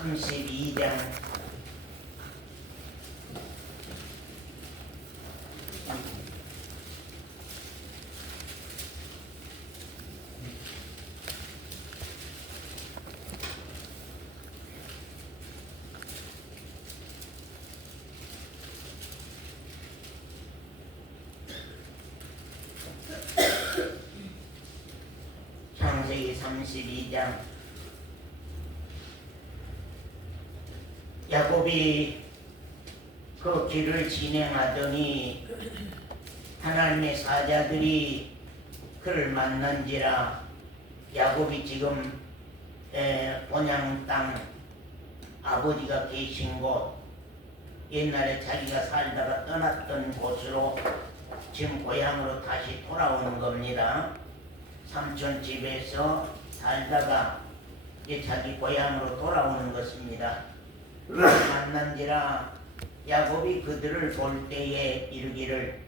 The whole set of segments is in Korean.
32장 창세기 32장 야곱이 그 길을 진행하더니 하나님의 사자들이 그를 만난지라. 야곱이 지금 본향 땅 아버지가 계신 곳, 옛날에 자기가 살다가 떠났던 곳으로 지금 고향으로 다시 돌아오는 겁니다. 삼촌 집에서 살다가 이제 자기 고향으로 돌아오는 것입니다. 만난지라. 야곱이 그들을 볼 때에 이르기를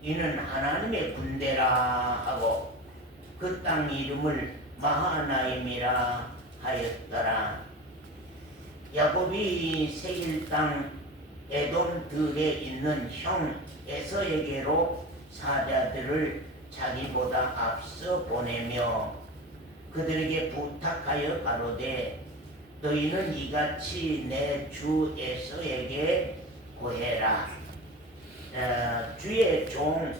이는 하나님의 군대라 하고 그 땅 이름을 마하나임이라 하였더라. 야곱이 세일 땅 에돔 들에 있는 형 에서에게로 사자들을 자기보다 앞서 보내며 그들에게 부탁하여 가로되 너희는 이같이 내 주 에서에게 고해라. 주의 종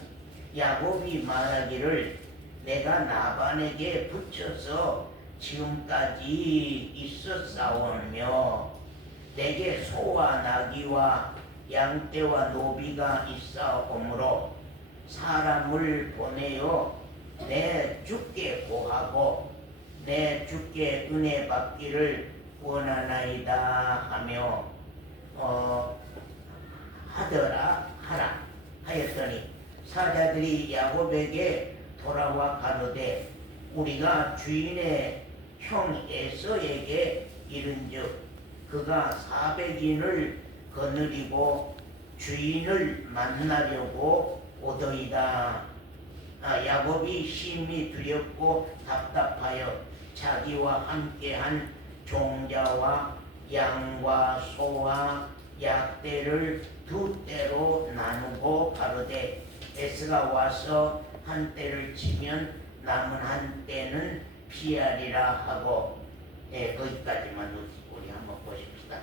야곱이 말하기를 내가 나반에게 붙여서 지금까지 있었사오며 내게 소와 나귀와 양떼와 노비가 있사오므로 사람을 보내어 내 주께 고하고 내 주께 은혜 받기를 원하나이다 하며 하라 하였더니 사자들이 야곱에게 돌아와 가로되 우리가 주인의 형 에서에게 이른즉 그가 400인을 거느리고 주인을 만나려고 오더이다. 야곱이 심히 두렵고 답답하여 자기와 함께한 종자와 양과 소와 약대를 2떼로 나누고 가로되 에스가 와서 한 떼를 치면 남은 한 떼는 피하리라 하고. 거기까지만 우리 한번 보십시다.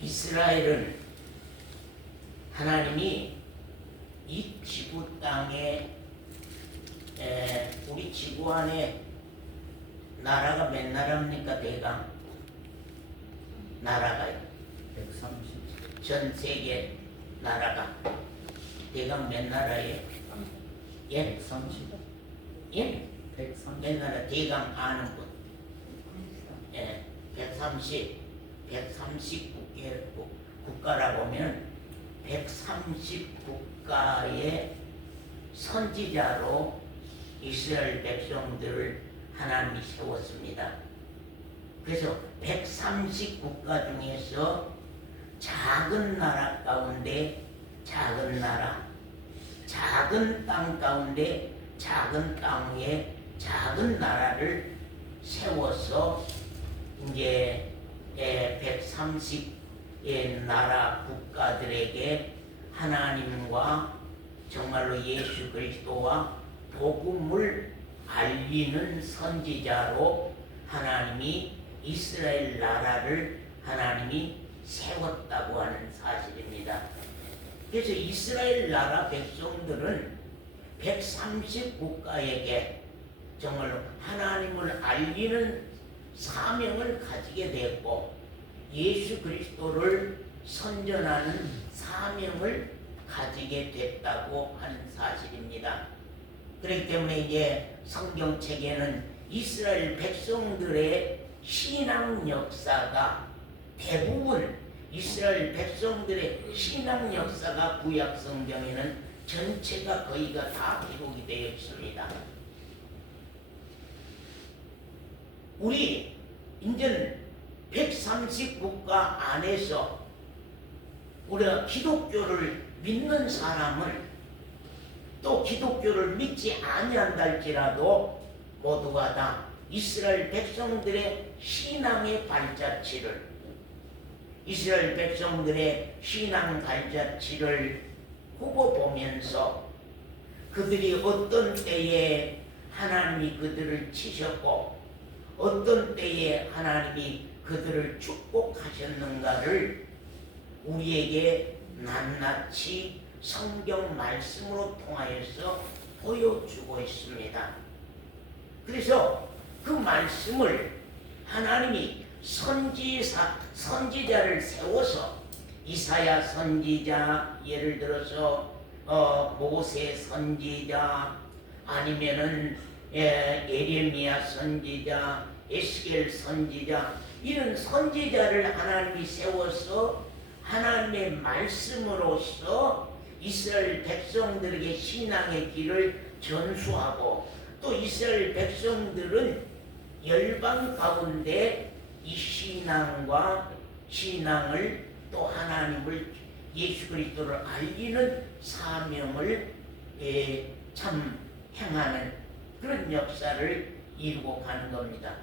이스라엘은 하나님이 이 지구 땅에 우리 지구 안에 나라가 몇 나라입니까? 대강 나라가요. 130. 전 세계 나라가 대강 몇 나라예요? 예? 130. 예? 130. 몇 나라 대강 아는 분? 예, 130 국가라 보면 130 국가의 선지자로 이스라엘 백성들을 하나님이 세웠습니다. 그래서 130 국가 중에서 작은 나라 가운데 작은 나라, 작은 땅 가운데 작은 땅에 작은 나라를 세워서 이제 130의 나라 국가들에게 하나님과 정말로 예수 그리스도와 복음을 알리는 선지자로 하나님이 이스라엘 나라를 하나님이 세웠다고 하는 사실입니다. 그래서 이스라엘 나라 백성들은 130 국가에게 정말로 하나님을 알리는 사명을 가지게 되었고 예수 그리스도를 선전하는 사명을 가지게 됐다고 하는 사실입니다. 그렇기 때문에 이제 성경책에는 이스라엘 백성들의 신앙 역사가 대부분 이스라엘 백성들의 신앙 역사가 구약 성경에는 전체가 거의가 다 기록이 되어 있습니다. 우리 인전 130국가 안에서 우리가 기독교를 믿는 사람을 또 기독교를 믿지 아니한다 할지라도 모두가 다 이스라엘 백성들의 신앙의 발자취를 이스라엘 백성들의 신앙 발자취를 후보 보면서 그들이 어떤 때에 하나님이 그들을 치셨고 어떤 때에 하나님이 그들을 축복하셨는가를 우리에게 낱낱이 성경 말씀으로 통하여서 보여주고 있습니다. 그래서 그 말씀을 하나님이 선지자를 세워서 이사야 선지자, 예를 들어서 모세 선지자, 아니면은 예레미야 선지자, 에스겔 선지자, 이런 선지자를 하나님이 세워서 하나님의 말씀으로서 이스라엘 백성들에게 신앙의 길을 전수하고 또 이스라엘 백성들은 열방 가운데 이 신앙을 또 하나님을 예수 그리스도를 알리는 사명을 참 행하는 그런 역사를 이루고 가는 겁니다.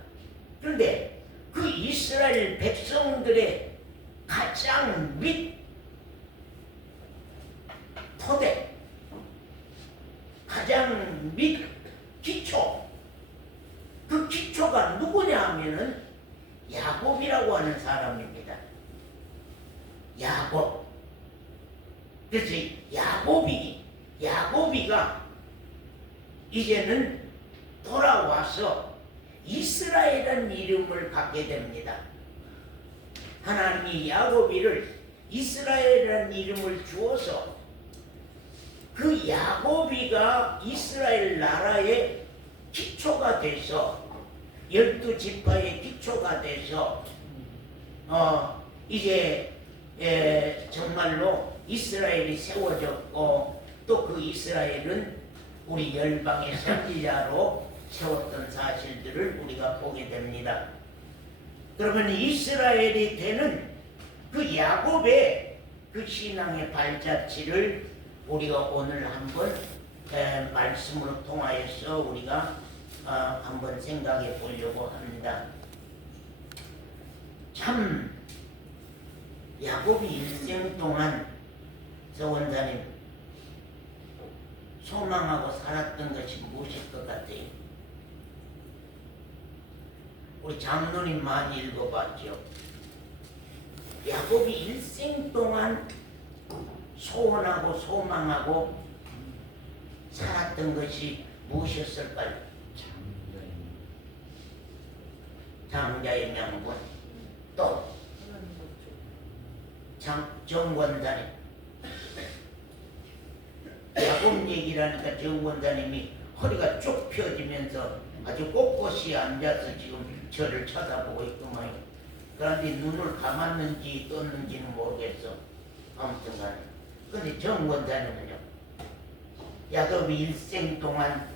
그런데 그 이스라엘 백성들의 가장 밑 토대, 가장 밑 기초, 그 기초가 누구냐 하면은 야곱이라고 하는 사람입니다. 야곱. 그래서 야곱이가 이제는 돌아와서 이스라엘이라는 이름을 갖게 됩니다. 하나님이 야곱이를 이스라엘이라는 이름을 주어서 그 야곱이가 이스라엘 나라의 기초가 돼서 12지파의 기초가 돼서 이제 정말로 이스라엘이 세워졌고 또 그 이스라엘은 우리 열방의 선지자로 세웠던 사실들을 우리가 보게 됩니다. 그러면 이스라엘이 되는 그 야곱의 그 신앙의 발자취를 우리가 오늘 한번 말씀으로 통하여서 우리가 한번 생각해 보려고 합니다. 참 야곱이 일생 동안 서원사님 소망하고 살았던 것이 무엇일 것 같아요? 우리 장로님 많이 읽어봤죠? 야곱이 일생 동안 소원하고 소망하고 살았던 것이 무엇이었을까요? 장자의 명분. 또 정권자님. 야곱 얘기라니까 정권자님이 허리가 쭉 펴지면서 아주 꼿꼿이 앉아서 지금 저를 쳐다보고 있구만. 그런데 눈을 감았는지 떴는지는 모르겠어. 아무튼 간에. 근데 정권자님은요, 야곱이 일생 동안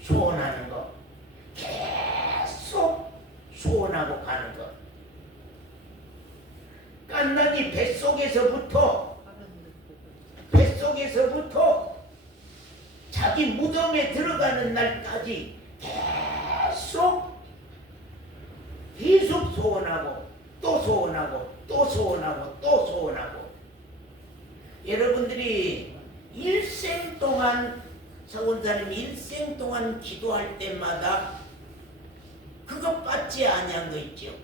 소원하는 거, 계속 소원하고 가는 거. 깐나니 뱃속에서부터 자기 무덤에 들어가는 날까지 계속 소원하고 또 소원하고 또 소원하고 또 소원하고. 여러분들이 일생 동안 서원사님이 일생 동안 기도할 때마다 그것 받지 아니한 거 있죠.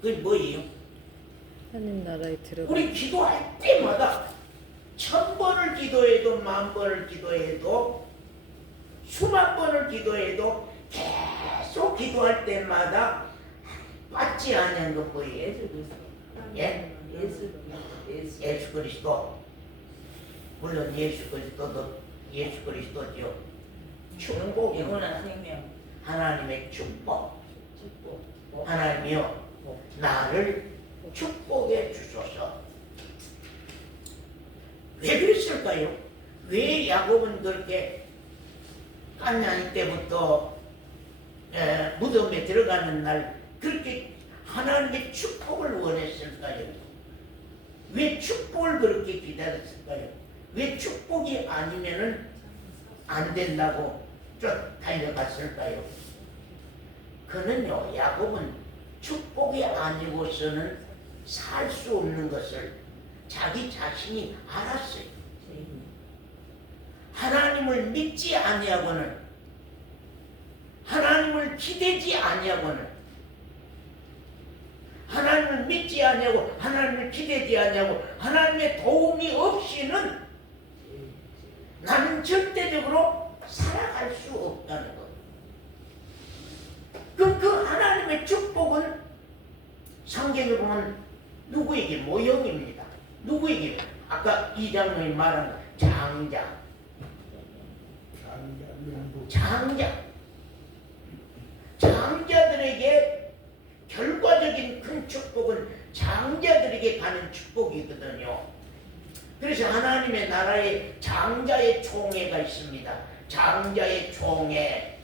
그게 뭐예요? 하나님 나라에 들어가. 우리 기도할 때마다 1000번을 기도해도 10,000번을 기도해도 수만 번을 기도해도 계속 기도할 때마다 받지 않은 것 뭐예요? 예? 예수 그리스도. 물론 예수 그리스도죠. 축복, 영원한 생명. 하나님의 축복. 하나님이요, 나를 축복해 주소서. 왜 그랬을까요? 왜 야곱은 그렇게 깐나니 때부터 무덤에 들어가는 날 그렇게 하나님의 축복을 원했을까요? 왜 축복을 그렇게 기다렸을까요? 왜 축복이 아니면은 안 된다고 쭉 달려갔을까요? 그는요, 야곱은 축복이 아니고서는 살 수 없는 것을 자기 자신이 알았어요. 하나님을 믿지 아니하고는, 하나님을 기대지 아니하고는, 하나님을 믿지 아니하고 하나님을 기대지 아니하고 하나님의 도움이 없이는 나는 절대적으로 살아갈 수 없다는 것. 그럼 그 하나님의 축복은 성경에 보면 누구에게 모형입니다. 누구에게? 아까 이 장로님 말한 장자. 장자들에게 결과적인 큰 축복은 장자들에게 가는 축복이거든요. 그래서 하나님의 나라에 장자의 총회가 있습니다. 장자의 총회.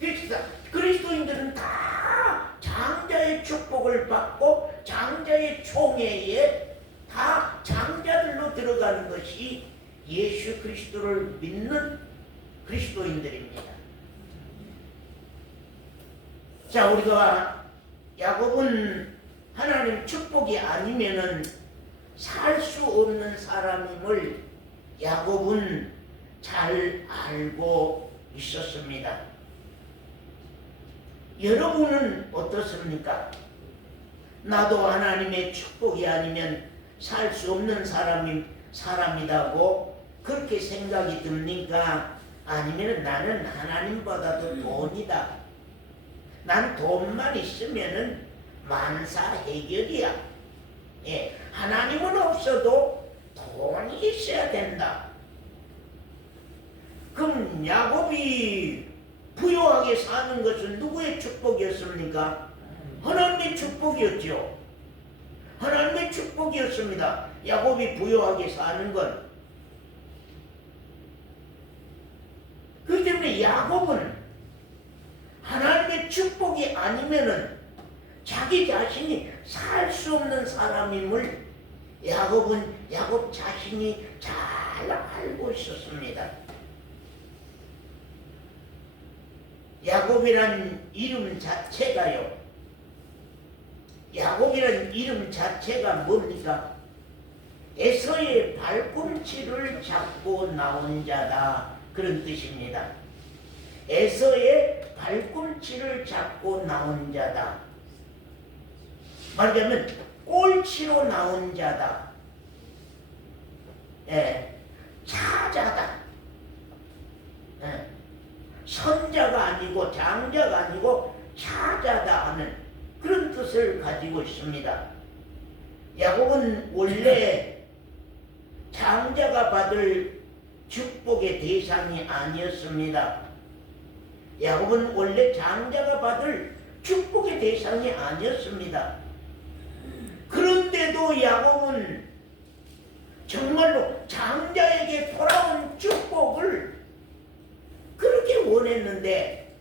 그래서 그리스도인들은 다 장자의 축복을 받고 장자의 총회에 다 장자들로 들어가는 것이 예수 그리스도를 믿는 그리스도인들입니다. 자, 우리가 야곱은 하나님 축복이 아니면은 살 수 없는 사람임을 야곱은 잘 알고 있었습니다. 여러분은 어떻습니까? 나도 하나님의 축복이 아니면 살 수 없는 사람이라고 그렇게 생각이 듭니까? 아니면 나는 하나님보다도 돈이다. 난 돈만 있으면은 만사 해결이야. 예, 하나님은 없어도 돈이 있어야 된다. 그럼 야곱이 부유하게 사는 것은 누구의 축복이었습니까? 하나님의 축복이었죠. 하나님의 축복이었습니다. 야곱이 부유하게 사는 건. 그렇기 때문에 야곱은 하나님의 축복이 아니면은 자기 자신이 살 수 없는 사람임을 야곱 자신이 잘 알고 있었습니다. 야곱이란 이름 자체가요. 야곱이란 이름 자체가 뭡니까? 에서의 발꿈치를 잡고 나온 자다. 그런 뜻입니다. 에서의 발꿈치를 잡고 나온 자다. 말하자면 꼴치로 나온 자다. 예, 차자다. 예, 선자가 아니고 장자가 아니고 차자다 하는 그런 뜻을 가지고 있습니다. 야곱은 원래 장자가 받을 축복의 대상이 아니었습니다. 야곱은 원래 장자가 받을 축복의 대상이 아니었습니다. 그런데도 야곱은 정말로 장자에게 돌아온 축복을 그렇게 원했는데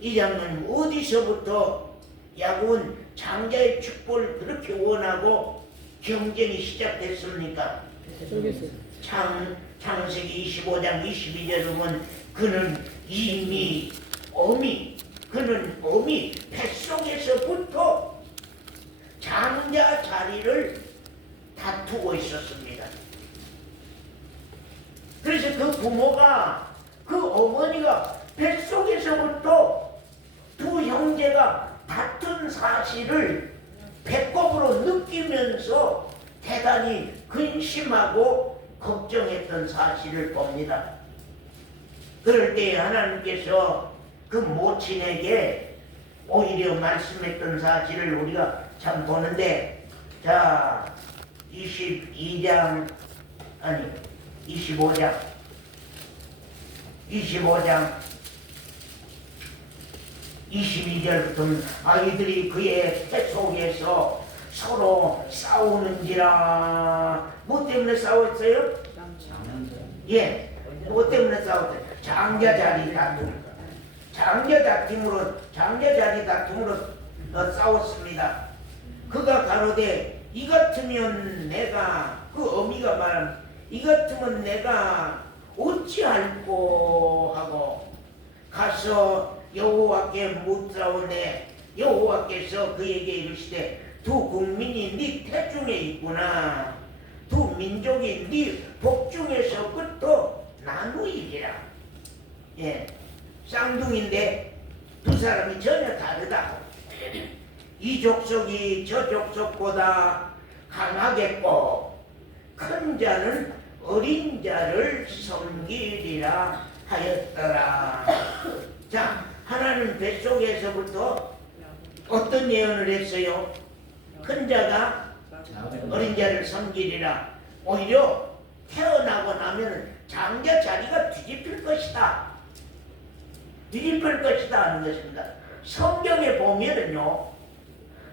이 장로님 어디서부터 야곱은 장자의 축복을 그렇게 원하고 경쟁이 시작됐습니까? 창세기 25장 22절에 보면 그는 이미 뱃속에서부터 장자 자리를 다투고 있었습니다. 그래서 그 부모가, 그 어머니가 뱃속에서부터 두 형제가 다툰 사실을 배꼽으로 느끼면서 대단히 근심하고 걱정했던 사실을 봅니다. 그럴 때 하나님께서 그 모친에게 오히려 말씀했던 사실을 우리가 참 보는데, 자 25장 22절부터 아이들이 그의 배 속에서 서로 싸우는지라. 뭐 때문에 싸웠어요? 예, 뭐 때문에 싸웠어요? 장자 자리 다투니까. 장자자리 다툼으로 싸웠습니다. 그가 가로되 이 같으면 내가 그 어미가 말하면 이 같으면 내가 어찌할꼬 하고 가서 여호와께 묻사오니 여호와께서 그에게 이르시되 두 국민이 네 태중에 있구나. 두 민족이 네 복중에서부터 나누이리라. 예, 쌍둥이인데 두 사람이 전혀 다르다. 이 족속이 저 족속보다 강하겠고 큰 자는 어린 자를 섬기리라 하였더라. 자, 하나는 뱃속에서부터 어떤 예언을 했어요? 큰 자가 어린 자를 섬기리라. 오히려 태어나고 나면 장자 자리가 뒤집힐 것이다. 뒤집힐 것이다 하는 것입니다. 성경에 보면은요,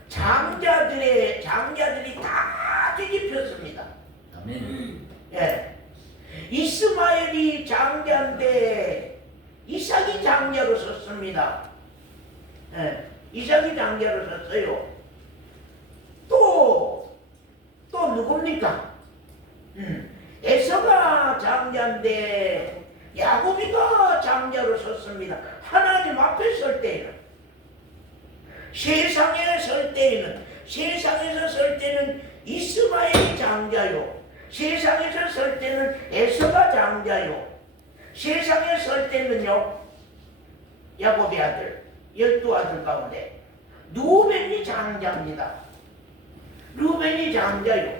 장자들이 다 뒤집혔습니다. 아멘. 예. 이스마엘이 장자인데 이삭이 장자로 섰습니다. 예. 이삭이 장자로 섰어요. 또 누굽니까? 에서가 장자인데 야곱이가 장자로 섰습니다. 하나님 앞에 설 때에는, 세상에서 설 때는 이스마엘이 장자요. 세상에서 설 때는 에서가 장자요. 세상에 설 때는요, 야곱의 아들, 12아들 가운데 루벤이 장자입니다. 루벤이 장자요.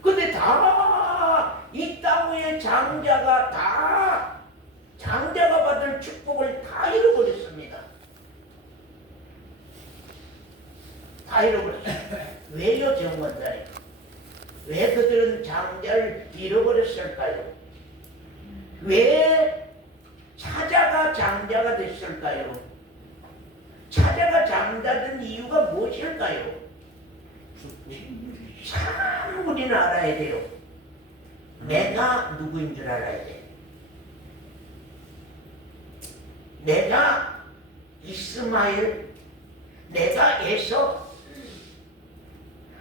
근데 다 이 땅 위에 장자가 받을 축복을 다 잃어버렸습니다. 다 잃어버렸어요. 왜요, 정원자님? 왜 그들은 장자를 잃어버렸을까요? 왜 차자가 장자가 됐을까요? 차자가 장자된 이유가 무엇일까요? 참 우리는 알아야 돼요. 내가 누구인 줄 알아야 돼. 내가 이스마엘, 내가 에서.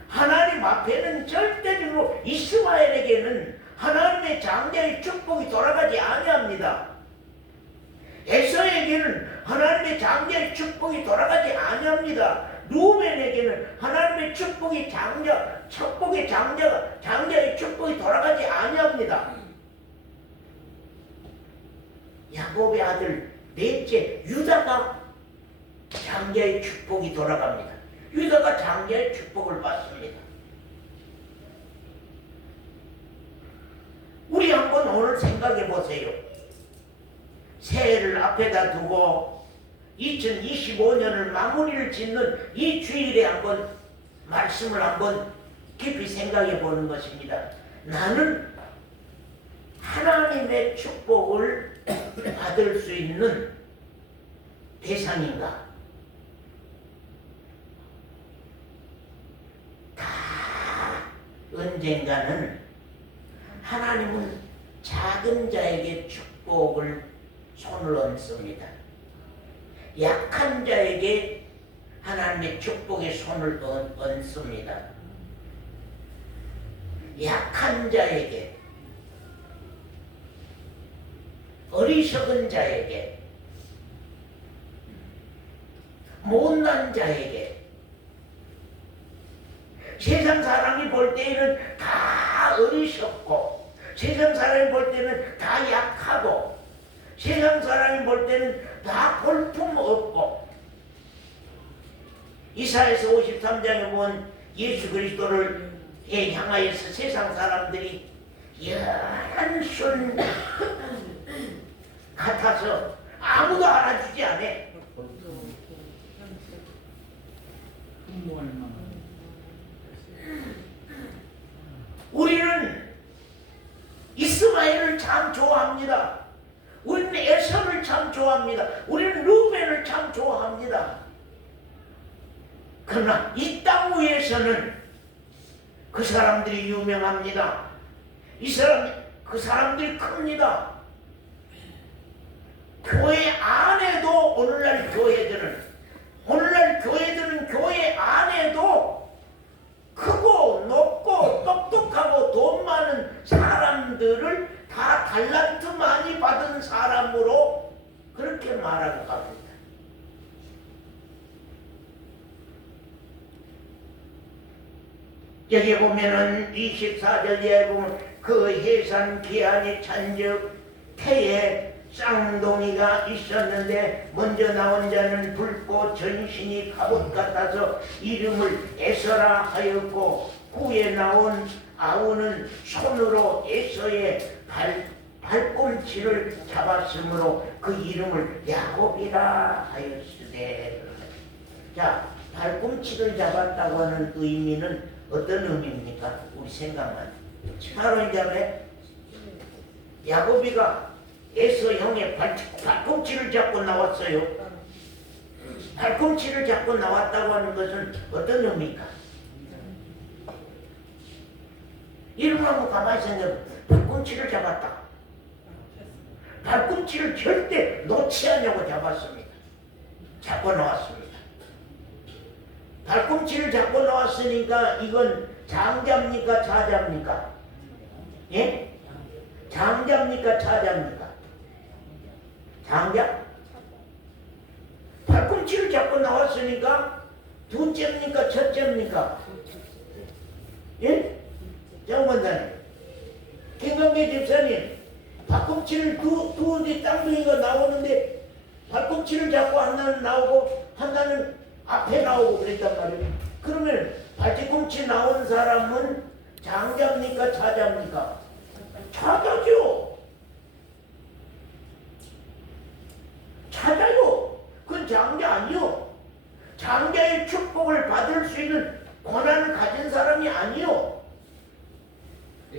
하나님 앞에는 절대적으로 이스마엘에게는 하나님의 장자의 축복이 돌아가지 아니합니다. 에서에게는 하나님의 장자의 축복이 돌아가지 아니합니다. 루벤에게는 하나님의 축복이 장자의 축복이 돌아가지 아니합니다. 야곱의 아들 넷째 유다가 장자의 축복이 돌아갑니다. 유다가 장자의 축복을 받습니다. 우리 한번 오늘 생각해 보세요. 새해를 앞에다 두고 2025년을 마무리를 짓는 이 주일에 한번 말씀을 한번 깊이 생각해 보는 것입니다. 나는 하나님의 축복을 받을 수 있는 대상인가? 다 언젠가는 하나님은 작은 자에게 축복을 손을 얹습니다. 약한 자에게 하나님의 축복의 손을 얹습니다. 약한 자에게, 어리석은 자에게, 못난 자에게. 세상 사람이 볼 때에는 다 어리석고, 세상 사람이 볼 때는 다 약하고, 세상 사람이 볼 때는 다 볼품 없고. 이사야서 53장에 본 예수 그리스도를 향하여서 세상 사람들이 연한 순 같아서 아무도 알아주지 않아. 우리는 이스마엘을 참 좋아합니다. 우리는 에서를 참 좋아합니다. 우리는 루벤을 참 좋아합니다. 그러나 이 땅 위에서는 그 사람들이 유명합니다. 그 사람들이 큽니다. 교회 안에 오늘날 교회들은 교회 안에도 크고 높고 똑똑하고 돈 많은 사람들을 다 달란트 많이 받은 사람으로 그렇게 말하고 갑니다. 여기 보면은 24절에 보면 그 해산 기한이 찬즉 태에 쌍둥이가 있었는데 먼저 나온 자는 붉고 전신이 갑옷 같아서 이름을 에서라 하였고 후에 나온 아우는 손으로 에서의 발꿈치를 잡았으므로 그 이름을 야곱이라 하였으되. 자, 발꿈치를 잡았다고 하는 의미는 어떤 의미입니까? 우리 생각만. 바로 이제 야곱이가 에서 형의 발꿈치를 잡고 나왔어요. 발꿈치를 잡고 나왔다고 하는 것은 어떤 의미입니까? 이름 한번 가만히 생각해. 발꿈치를 잡았다. 발꿈치를 절대 놓지 않냐고 잡았습니다. 잡고 나왔습니다. 발꿈치를 잡고 나왔으니까 이건 장자입니까? 차자입니까? 예? 장자입니까? 차자입니까? 장자? 발꿈치를 잡고 나왔으니까 둘째입니까? 첫째입니까? 예? 장관장님, 김광배 집사님, 발꿈치를 두 쌍둥이가 나오는데 발꿈치를 잡고 하나는 나오고 하나는 앞에 나오고 그랬단 말이에요. 그러면 발뒤꿈치 나온 사람은 장자입니까? 차자입니까? 차자죠. 차자요. 그건 장자 아니요. 장자의 축복을 받을 수 있는 권한을 가진 사람이 아니요.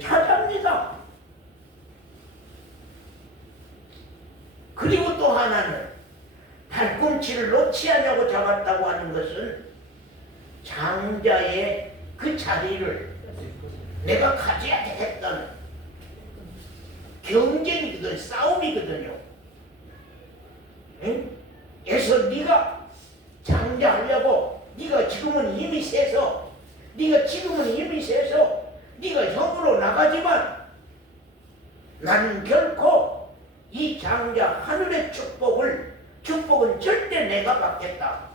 차자입니다. 그리고 또 하나는 발꿈치를 놓지 않냐고 잡았다고 하는 것은 장자의 그 자리를 내가 가져야 되겠다는 경쟁이거든, 싸움이거든요. 응? 그래서 네가 장자하려고 네가 지금은 힘이 세서 네가 형으로 나가지만 나는 결코 이 장자 하늘의 축복은 절대 내가 받겠다.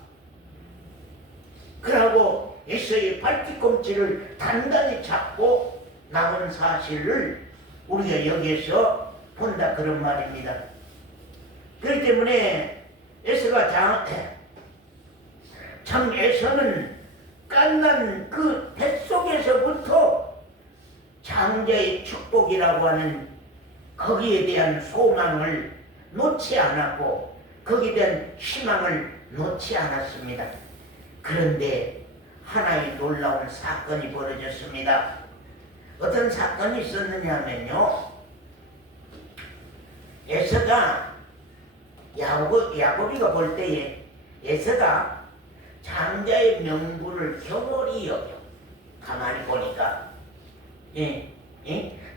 그러고 에서의 발뒤꿈치를 단단히 잡고 나온 사실을 우리가 여기에서 본다 그런 말입니다. 그렇기 때문에 에서가 참 에서는 깐난 그 뱃속에서부터 장자의 축복이라고 하는 거기에 대한 소망을 놓지 않았고 거기에 대한 희망을 놓지 않았습니다. 그런데 하나의 놀라운 사건이 벌어졌습니다. 어떤 사건이 있었느냐면요, 에서가 야곱이가 볼 때에 에서가 장자의 명분을 경홀히 여겨. 가만히 보니까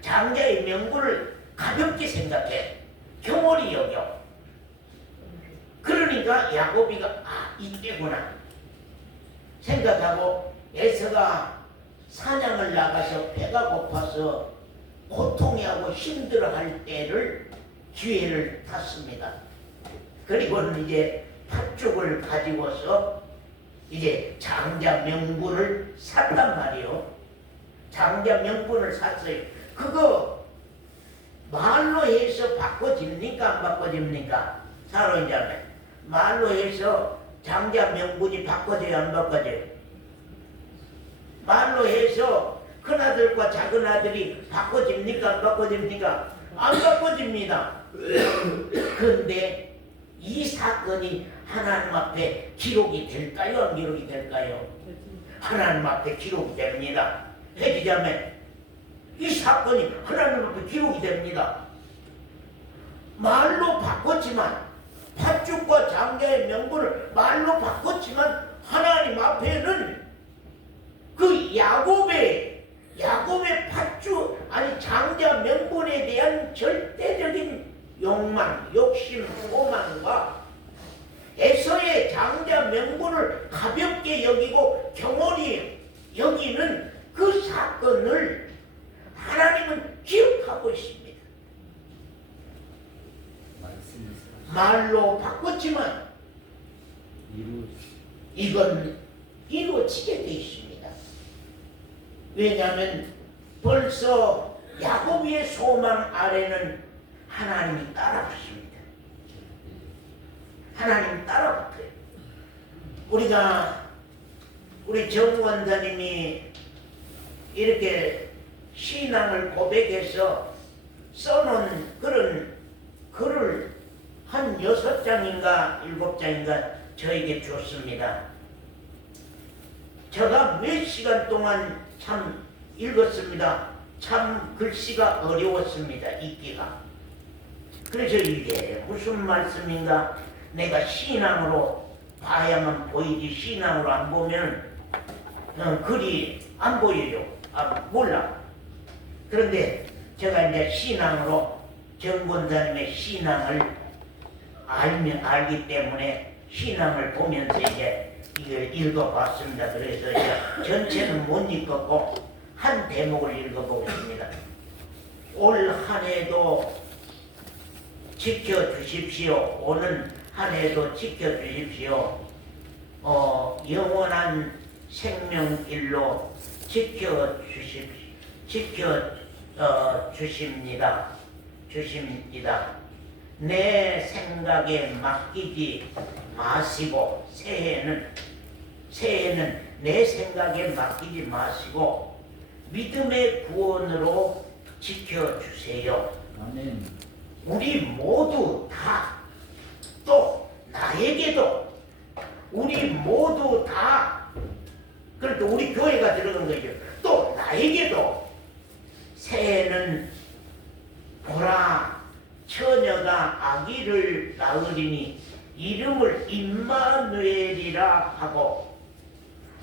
장자의 명분을 가볍게 생각해. 경홀히 여겨. 그러니까 야곱이가 이때구나 생각하고 에서가 사냥을 나가서 배가 고파서 고통해하고 힘들어할 때를 기회를 탔습니다. 그리고는 이제 팥죽을 가지고서 이제 장자 명분을 샀단 말이요. 장자 명분을 샀어요. 그거 말로 해서 바꿔집니까? 안 바꿔집니까? 사로인자매, 말로 해서 장자 명분이 바꿔져요? 안 바꿔져요? 말로 해서 큰아들과 작은아들이 바꿔집니까? 안 바꿔집니까? 안 바꿔집니다. 그런데 이 사건이 하나님 앞에 기록이 될까요? 안 기록이 될까요? 하나님 앞에 기록이 됩니다. 해지자매, 이 사건이 하나님 앞에 기록이 됩니다. 말로 바꿨지만, 팥죽과 장자의 명분을 말로 바꿨지만 하나님 앞에는 그 야곱의 팥죽 장자 명분에 대한 절대적인 욕망, 욕심, 소망과 에서의 장자 명분을 가볍게 여기고 경홀히 여기는 그 사건을 하나님은 기억하고 있습니다. 말씀에서 말로 바꿨지만 이건 이루어지게 돼 있습니다. 왜냐하면 벌써 야곱의 소망 아래는 하나님이 따라붙습니다. 하나님 따라붙어요. 우리 정 원사님이 이렇게 신앙을 고백해서 써놓은 그런 글을 한 6장인가 7장인가 저에게 줬습니다. 제가 몇 시간 동안 참 읽었습니다. 참 글씨가 어려웠습니다. 읽기가. 그래서 이게 무슨 말씀인가? 내가 신앙으로 봐야만 보이지 신앙으로 안 보면 글이 안 보여요. 몰라. 그런데 제가 이제 신앙으로 정권자님의 신앙을 알기 때문에 신앙을 보면서 이제 이걸 읽어봤습니다. 그래서 이제 전체는 못 읽었고 한 대목을 읽어보겠습니다. 올 한 해도 지켜주십시오. 오는 한 해도 지켜주십시오. 영원한 생명길로 주십니다. 내 생각에 맡기지 마시고 새해는 내 생각에 맡기지 마시고 믿음의 구원으로 지켜주세요. 아멘. 우리 모두 다 또 나에게도 우리 모두 다 그러니까 우리 교회가 들어간 거죠. 또 나에게도 새해는 보라 처녀가 아기를 낳으리니 이름을 임마누엘이라 하고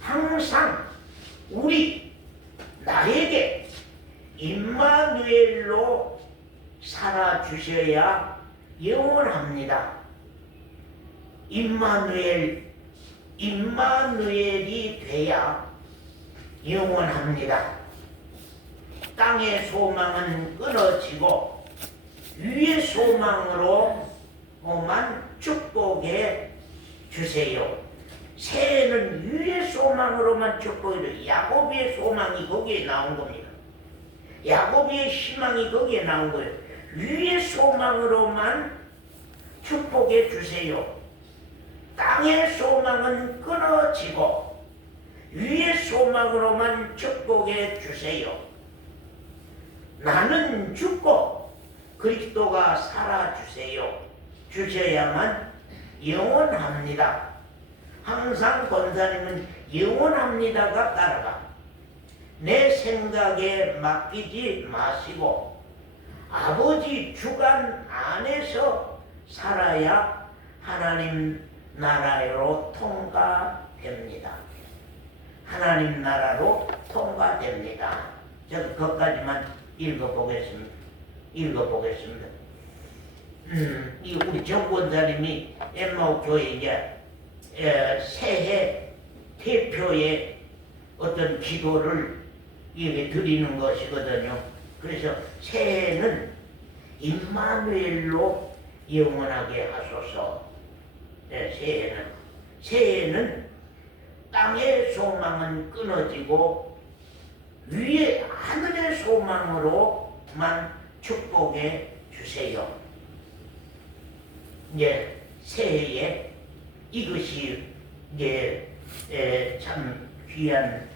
항상 나에게 임마누엘로 살아주셔야 영원합니다. 임마누엘이 돼야 영원합니다. 땅의 소망은 끊어지고 위의 소망으로만 축복해 주세요. 새해는 위의 소망으로만 축복해 주세요. 야곱의 소망이 거기에 나온 겁니다. 야곱의 희망이 거기에 나온 거예요. 위의 소망으로만 축복해 주세요. 땅의 소망은 끊어지고 위의 소망으로만 축복해 주세요. 나는 죽고 그리스도가 주셔야만 영원합니다. 항상 권사님은 영원합니다가 따라가. 내 생각에 맡기지 마시고 아버지 주관 안에서 살아야 하나님 나라로 통과됩니다. 하나님 나라로 통과됩니다. 제가 그것까지만 읽어보겠습니다. 이 우리 정권자님이 엠마오 교회 이제 새해 대표의 어떤 기도를 이렇게 드리는 것이거든요. 그래서 새해는 임마누엘로 영원하게 하소서. 새해는 땅의 소망은 끊어지고 위에 하늘의 소망으로만 축복해 주세요. 이제 새해에 이것이 이제 참 귀한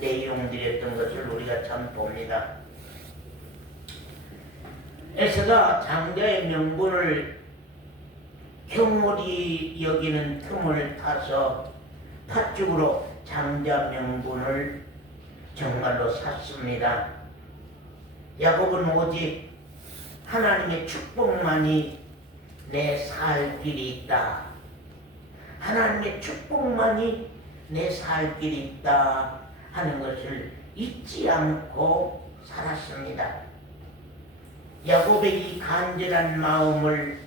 내용들이었던 것을 우리가 참 봅니다. 에서가 장자의 명분을 경홀히 여기는 틈을 타서 팥죽으로 장자 명분을 정말로 샀습니다. 야곱은 오직 하나님의 축복만이 내 살 길이 있다. 하나님의 축복만이 내 살 길이 있다 하는 것을 잊지 않고 살았습니다. 야곱의 이 간절한 마음을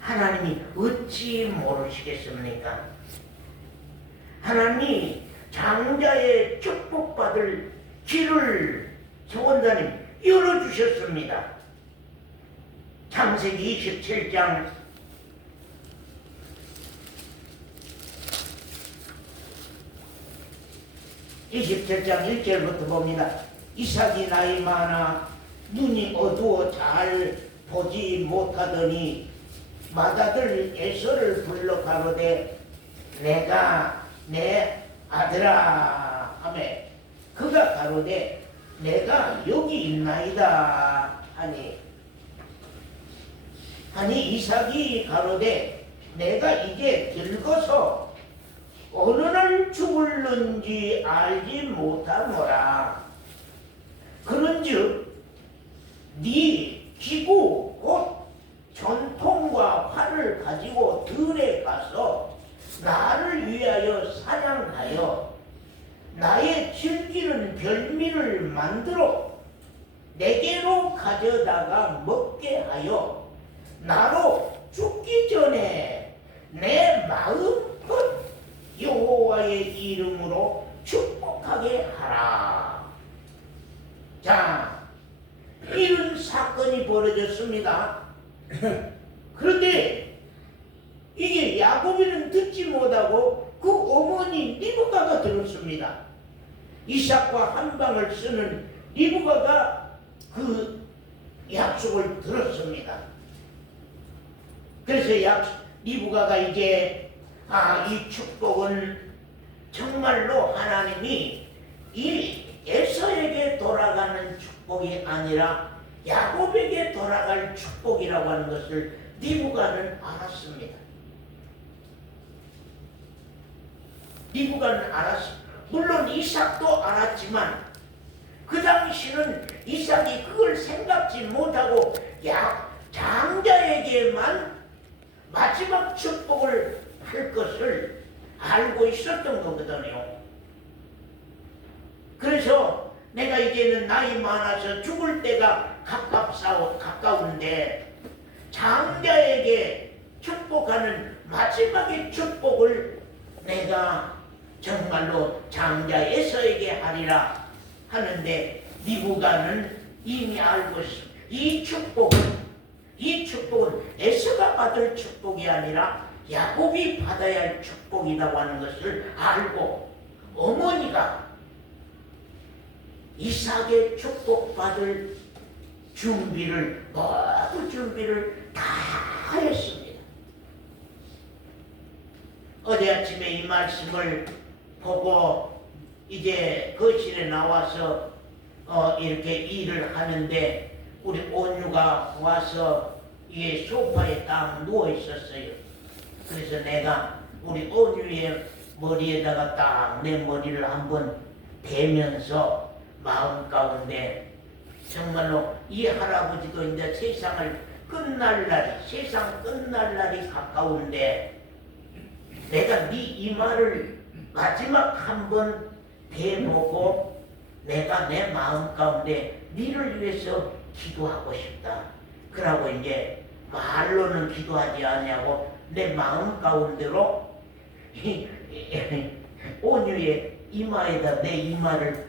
하나님이 어찌 모르시겠습니까? 하나님이 장자의 축복받을 길을 서원자님 열어주셨습니다. 창세기 27장 1절부터 봅니다. 이삭이 나이 많아 눈이 어두워 잘 보지 못하더니 맏아들 에서를 불러 가로되 내가 내 아들아 하매 그가 가로되 내가 여기 있나이다 하니 이삭이 가로되 내가 이제 늙어서 어느 날 죽을는지 알지 못하노라. 그런즉 네 기구 곧 전통과 활을 가지고 들에 가서 나를 위하여 사냥하여 나의 즐기는 별미를 만들어 내게로 가져다가 먹게 하여 나로 죽기 전에 내 마음껏 여호와의 이름으로 축복하게 하라. 자, 이런 사건이 벌어졌습니다. 그런데 이게 야곱이는 듣지 못하고 그 어머니 리브가가 들었습니다. 이삭과 한방을 쓰는 리브가가 그 약속을 들었습니다. 그래서 리브가가 이제 이 축복은 정말로 하나님이 이 에서에게 돌아가는 축복이 아니라 야곱에게 돌아갈 축복이라고 하는 것을 리브가는 알았습니다. 리브가는 알았습니다. 물론 이삭도 알았지만 그 당시는 이삭이 그걸 생각지 못하고 장자에게만 마지막 축복을 할 것을 알고 있었던 거거든요. 그래서 내가 이제는 나이 많아서 죽을 때가 가까운데 장자에게 축복하는 마지막의 축복을 내가 정말로 장자 에서에게 하리라 하는데 리브가는 이미 알고 있습니다. 이 축복은 에서가 받을 축복이 아니라 야곱이 받아야 할 축복이라고 하는 것을 알고 어머니가 이삭의 축복받을 모든 준비를 다 하였습니다. 어제 아침에 이 말씀을 보고 이제 거실에 나와서 이렇게 일을 하는데 우리 온유가 와서 이게 소파에 딱 누워 있었어요. 그래서 내가 우리 온유의 머리에다가 딱 내 머리를 한번 대면서 마음 가운데 정말로 이 할아버지도 이제 세상 끝날 날이 가까운데 내가 네 이마를 마지막 한번 대보고 내가 내 마음 가운데 네를 위해서 기도하고 싶다. 그러고 이제 말로는 기도하지 않냐고 내 마음 가운데로 온유의 이마에다 내 이마를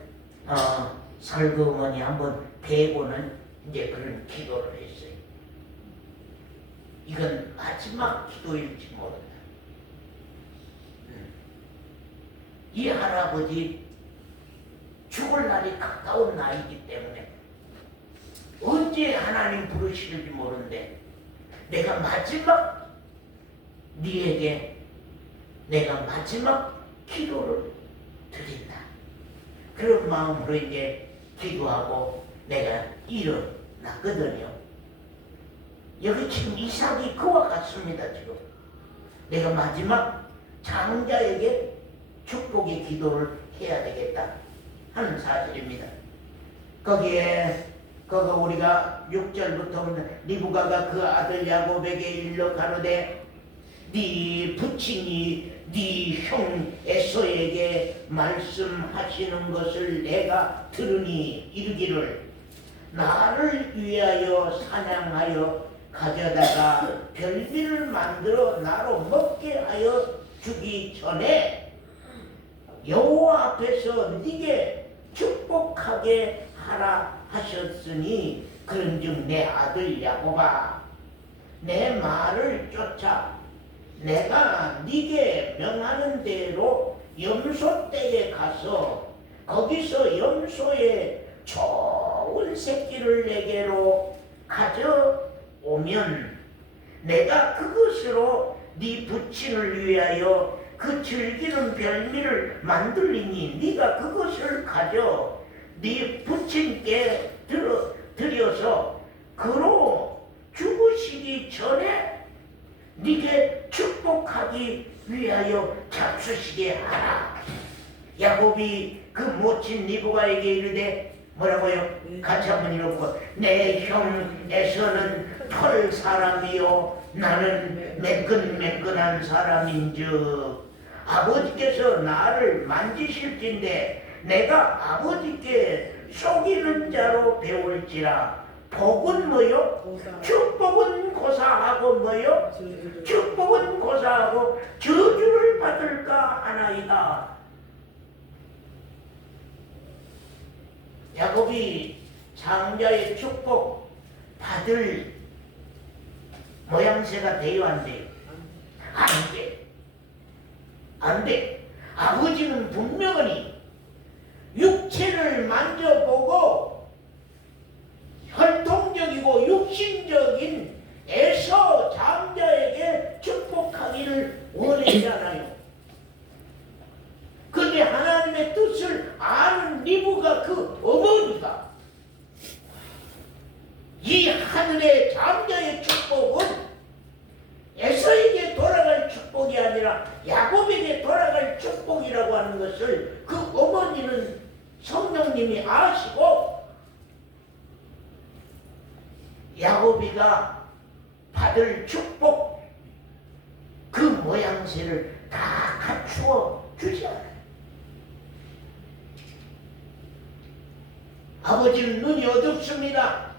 살그머니 한번 대고는 이제 그런 기도를 했어요. 이건 마지막 기도일지 모른다. 이 할아버지 죽을 날이 가까운 나이기 때문에 언제 하나님 부르실지 모르는데 내가 마지막 네에게 내가 마지막 기도를 드린다. 그런 마음으로 이제 기도하고 내가 일어났거든요. 여기 지금 이삭이 그와 같습니다. 지금 내가 마지막 장자에게 축복의 기도를 해야 되겠다 하는 사실입니다. 거기에 우리가 6절부터 리브가가 그 아들 야곱에게 일러 가로되 네 부친이 네 형 에서에게 말씀하시는 것을 내가 들으니 이르기를 나를 위하여 사냥하여 가져다가 별미를 만들어 나로 먹게 하여 주기 전에 여호와 앞에서 네게 축복하게 하라 하셨으니 그런즉 내 아들 야곱아 내 말을 쫓아 내가 네게 명하는 대로 염소 떼에 가서 거기서 염소의 좋은 새끼를 내게로 가져오면 내가 그것으로 네 부친을 위하여 그 즐기는 별미를 만들리니 네가 그것을 가져 네 부친께 드려서 그로 죽으시기 전에 네게 축복하기 위하여 잡수시게 하라. 야곱이 그 모친 리브가에게 이르되 뭐라고요? 같이 한번 읽어보고 내 형 에서는 털 사람이요 나는 매끈매끈한 사람인즉 아버지께서 나를 만지실진데 내가 아버지께 속이는 자로 배울지라. 복은 뭐요? 축복은 고사하고 뭐요? 축복은 고사하고 저주를 받을까 하나이다. 야곱이 장자의 축복 받을 모양새가 돼요, 안 돼요? 안 돼. 안 돼. 아버지는 분명히 육체를 만져보고 혈통적이고 육신적인 에서 장자에게 축복하기를 원했잖아요. 그런데 하나님의 뜻을 아는 리브가 그 어머니가 이 하늘의 장자의 축복은 에서에게 돌아갈 축복이 아니라 야곱에게 돌아갈 축복이라고 하는 것을 그 어머니는 성령님이 아시고 야곱이가 받을 축복 그 모양새를 다 갖추어 주지 않아요. 아버지는 눈이 어둡습니다.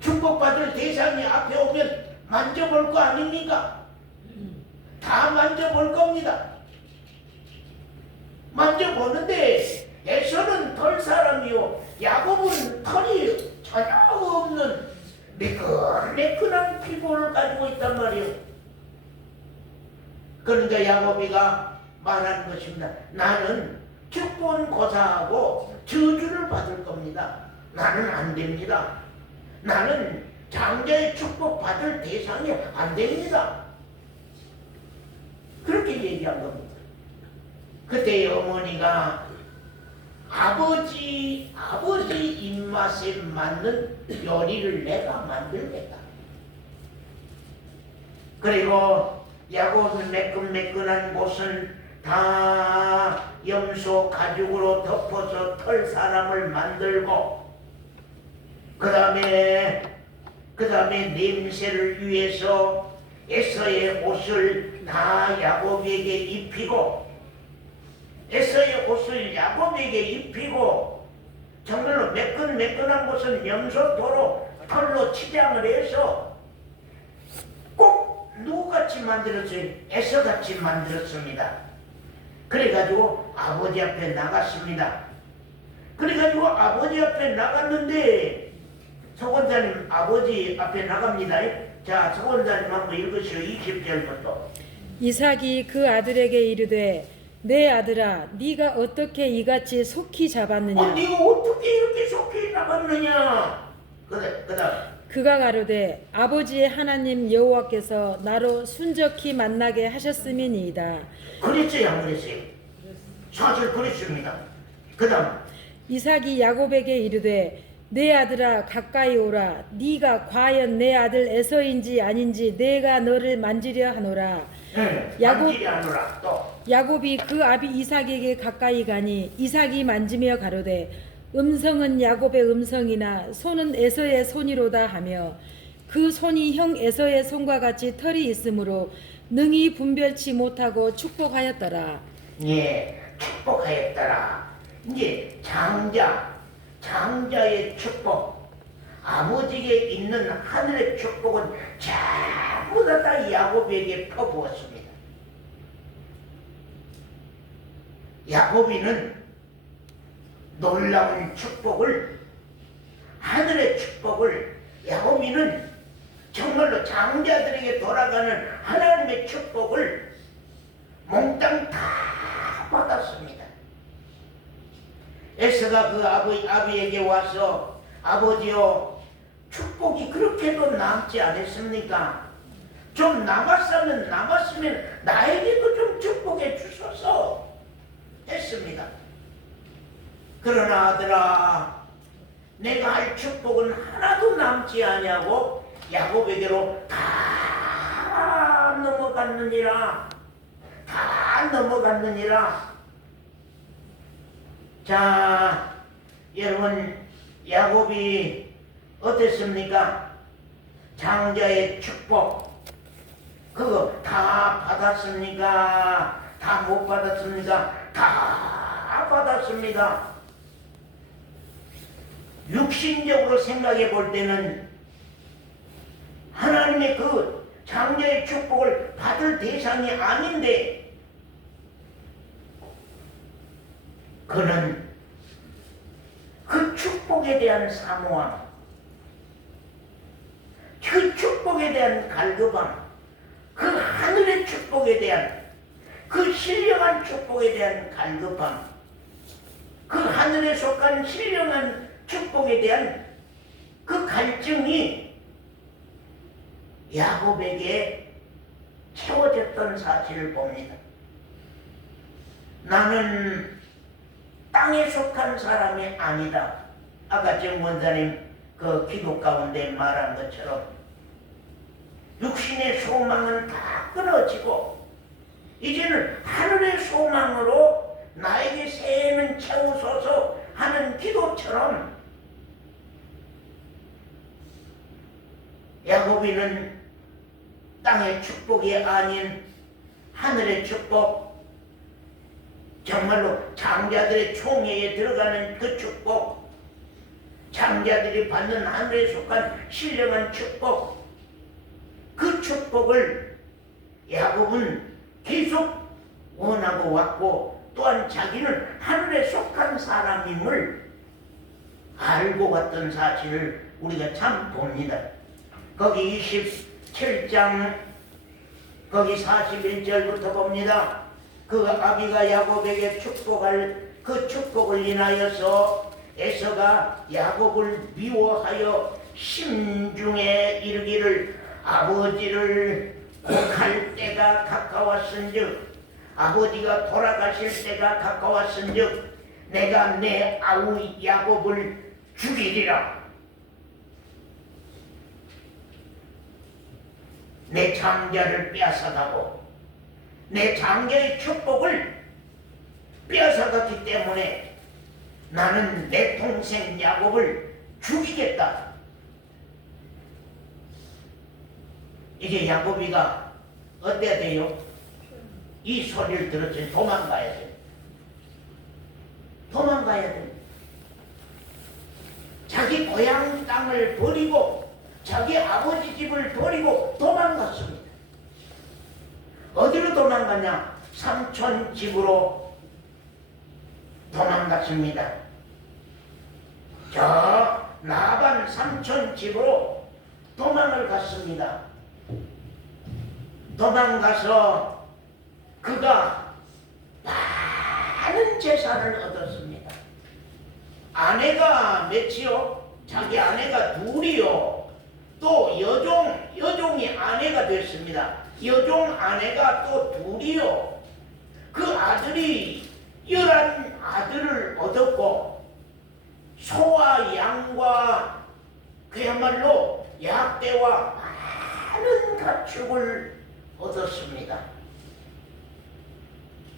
축복받을 대상이 앞에 오면 만져볼 거 아닙니까? 다 만져볼 겁니다. 만져보는데 에서는 털 사람이요 야곱은 털이 전혀 없는 매끈매끈한 피부를 가지고 있단 말이에요. 그러니까 야곱이가 말하는 것입니다. 나는 축복은 고사하고 저주를 받을 겁니다. 나는 안 됩니다. 나는 장자의 축복 받을 대상이 안 됩니다. 그렇게 얘기한 겁니다. 그때 어머니가 아버지 입맛에 맞는 요리를 내가 만들겠다. 그리고 야곱은 매끈매끈한 곳은 다 염소 가죽으로 덮어서 털 사람을 만들고 그 다음에 냄새를 위해서 에서의 옷을 다 야곱에게 입히고 에서의 옷을 야곱에게 입히고 정말로 매끈매끈한 것은 염소도로 털로 치장을 해서 꼭 누구같이 만들었어요? 에서같이 만들었습니다. 그래가지고 아버지 앞에 나갔습니다. 그래가지고 아버지 앞에 나갔는데 서권사님 아버지 앞에 나갑니다. 자, 서권사님 한번 읽으시오. 20절부터. 이삭이 그 아들에게 이르되 내 아들아 네가 어떻게 이같이 속히 잡았느냐. 네가 어떻게 이렇게 속히 잡았느냐. 그래, 그다음. 그가 가로되 아버지의 하나님 여호와께서 나로 순적히 만나게 하셨음이니이다. 그랬어요, 안 그랬어요? 사실 그랬습니다. 그다음. 이삭이 야곱에게 이르되 내 아들아 가까이 오라. 네가 과연 내 아들 에서인지 아닌지 내가 너를 만지려 하노라. 만지려 하노라. 또. 야곱이 그 아비 이삭에게 가까이 가니 이삭이 만지며 가로되 음성은 야곱의 음성이나 손은 에서의 손이로다 하며 그 손이 형 에서의 손과 같이 털이 있으므로 능히 분별치 못하고 축복하였더라. 예, 축복하였더라. 이제 장자의 축복. 아버지에게 있는 하늘의 축복은 전부 다 야곱에게 퍼부었습니다. 야곱이는 놀라운 축복을, 하늘의 축복을, 야곱이는 정말로 장자들에게 돌아가는 하나님의 축복을 몽땅 다 받았습니다. 에서가 그 아비에게 와서 아버지요, 축복이 그렇게도 남지 않았습니까? 좀 남았으면 나에게도 좀 축복해 주소서 했습니다. 그러나 아들아, 내가 할 축복은 하나도 남지 아니하고 야곱에게로 다 넘어갔느니라. 다 넘어갔느니라. 자, 여러분, 야곱이 어땠습니까? 장자의 축복 그거 다 받았습니까? 다 못 받았습니까? 다 받았습니다. 육신적으로 생각해 볼 때는 하나님의 그 장자의 축복을 받을 대상이 아닌데 그는 그 축복에 대한 사모함, 그 축복에 대한 갈급함, 그 하늘의 축복에 대한, 그 신령한 축복에 대한 갈급함, 그 하늘에 속한 신령한 축복에 대한 그 갈증이 야곱에게 채워졌던 사실을 봅니다. 나는 땅에 속한 사람이 아니다. 아까 정 원사님 그 기도 가운데 말한 것처럼 육신의 소망은 다 끊어지고 이제는 하늘의 소망으로 나에게 새해는 채우소서 하는 기도처럼 야곱이는 땅의 축복이 아닌 하늘의 축복, 정말로 장자들의 총회에 들어가는 그 축복, 장자들이 받는 하늘에 속한 신령한 축복, 그 축복을 야곱은 계속 원하고 왔고 또한 자기는 하늘에 속한 사람임을 알고 왔던 사실을 우리가 참 봅니다. 거기 27장 거기 41절부터 봅니다. 그 아비가 야곱에게 축복할 그 축복을 인하여서 에서가 야곱을 미워하여 심중에 이르기를 아버지를 갈 때가 가까웠은즉 아버지가 돌아가실 때가 가까웠은즉 내가 내 아우 야곱을 죽이리라. 내 장자를 빼앗아가고 내 장자의 축복을 빼앗아갔기 때문에 나는 내 동생 야곱을 죽이겠다. 이제 야곱이가 어때야 돼요? 이 소리를 들었으니 도망가야 돼. 도망가야 돼. 자기 고향 땅을 버리고 자기 아버지 집을 버리고 도망갔습니다. 어디로 도망갔냐? 삼촌 집으로 도망갔습니다. 저 라반 삼촌 집으로 도망을 갔습니다. 도망가서 그가 많은 재산을 얻었습니다. 아내가 몇이요? 자기 아내가 둘이요. 또 여종이 아내가 됐습니다. 여종 아내가 또 둘이요. 그 아들이 11아들을 얻었고 소와 양과 그야말로 약대와 많은 가축을 얻었습니다.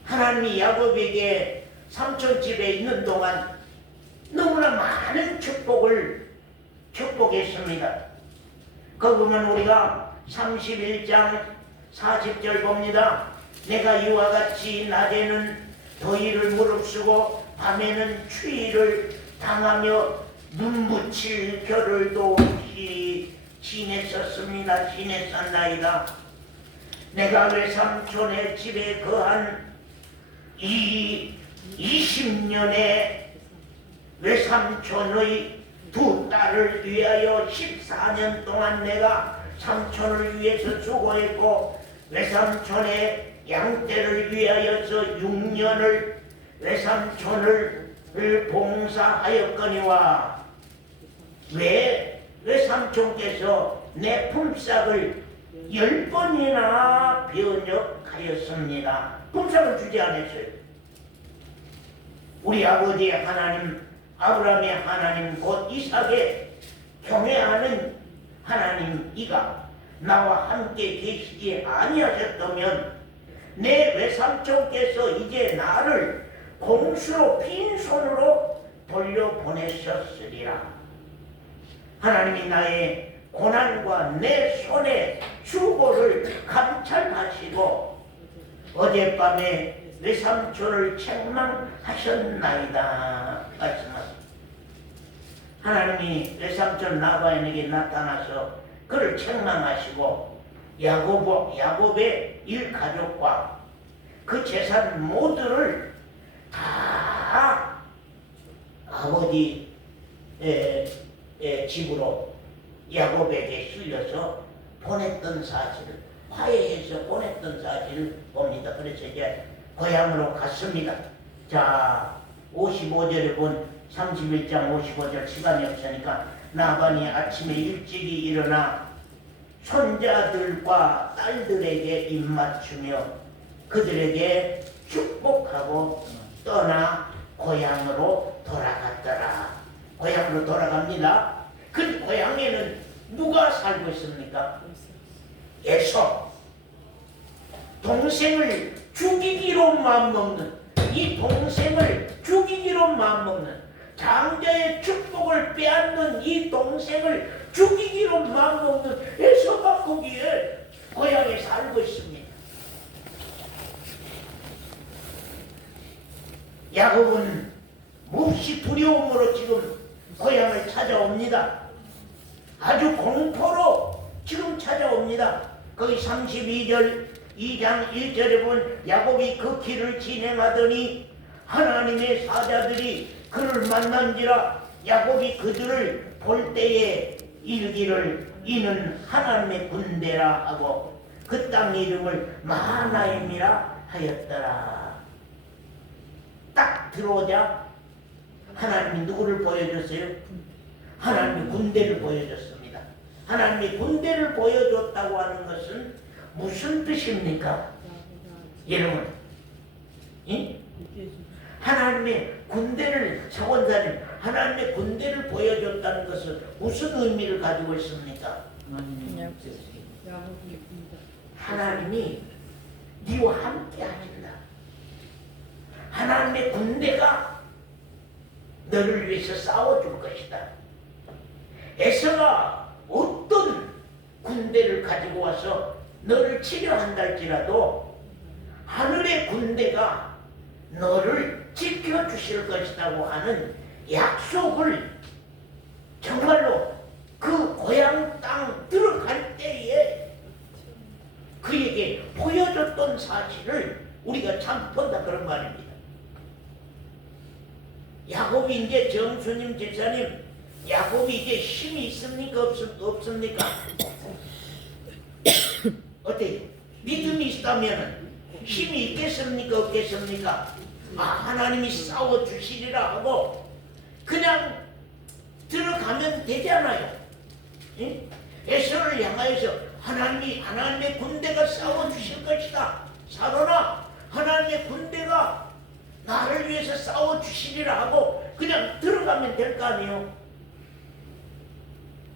하나님이 야곱에게 삼촌 집에 있는 동안 너무나 많은 축복을 축복했습니다. 거기면 우리가 31장 40절 봅니다. 내가 이와 같이 낮에는 더위를 무릅쓰고 밤에는 추위를 당하며 눈붙일 겨를도 없이 지냈었나이다. 내가 외삼촌의 집에 거한 이 20년에 외삼촌의 두 딸을 위하여 14년 동안 내가 삼촌을 위해서 수고했고, 외삼촌의 양떼를 위하여서 6년을 외삼촌을 봉사하였거니와, 왜 외삼촌께서 내 품삯을 10번이나 변역하였습니다. 품삯을 주지 않았어요. 우리 아버지의 하나님, 아브라함의 하나님, 곧 이삭의 경외하는 하나님, 이가 나와 함께 계시지 아니하셨다면 내 외삼촌께서 이제 나를 공수로 빈손으로 돌려보내셨으리라. 하나님이 나의 고난과 내 손의 수고를 감찰하시고 어젯밤에 외삼촌을 책망하셨나이다 말씀하십니다. 하나님이 외삼촌 라반에게 나타나서 그를 책망하시고 야곱의 일가족과 그 재산 모두를 다 아버지 집으로 야곱에게 실려서 보냈던 사실을, 화해해서 보냈던 사실을 봅니다. 그래서 이제 고향으로 갔습니다. 자, 55절에 본 31장 55절, 시간이 없으니까 라반이 아침에 일찍이 일어나 손자들과 딸들에게 입맞추며 그들에게 축복하고 떠나 고향으로 돌아갔더라. 고향으로 돌아갑니다. 그 고향에는 누가 살고 있습니까? 에서. 동생을 죽이기로 마음먹는, 이 동생을 죽이기로 마음먹는, 장자의 축복을 빼앗는 이 동생을 죽이기로 마음먹는 에서가 거기에 고향에 살고 있습니다. 야곱은 몹시 두려움으로 지금 고향을 찾아옵니다. 아주 공포로 지금 찾아옵니다. 거기 32절 2장 1절에 본 야곱이 그 길을 진행하더니 하나님의 사자들이 그를 만난지라. 야곱이 그들을 볼 때에 이르기를 이는 하나님의 군대라 하고 그 땅 이름을 마하나임이라 하였더라. 딱 들어오자 하나님이 누구를 보여줬어요? 하나님의 군대를 보여줬습니다. 하나님의 군대를 보여줬다고 하는 것은 무슨 뜻입니까? 여러분, 하나님의 군대를, 서원사님, 하나님의 군대를 보여줬다는 것은 무슨 의미를 가지고 있습니까? 하나님이 네와 함께 하신다. 하나님의 군대가 너를 위해서 싸워줄 것이다. 에서가 어떤 군대를 가지고 와서 너를 치료한다 할지라도 하늘의 군대가 너를 지켜주실 것이라고 하는 약속을 정말로 그 고향 땅 들어갈 때에 그에게 보여줬던 사실을 우리가 참 본다, 그런 말입니다. 야곱이 이제 정수님 집사님, 야곱이 이제 힘이 있습니까? 없습니까? 어때요? 믿음이 있다면 힘이 있겠습니까? 없겠습니까? 아, 하나님이 싸워주시리라 하고 그냥 들어가면 되잖아요. 예? 에서를 향하여서 하나님의 군대가 싸워주실 것이다. 사로나 하나님의 군대가 나를 위해서 싸워주시리라 하고 그냥 들어가면 될 거 아니에요.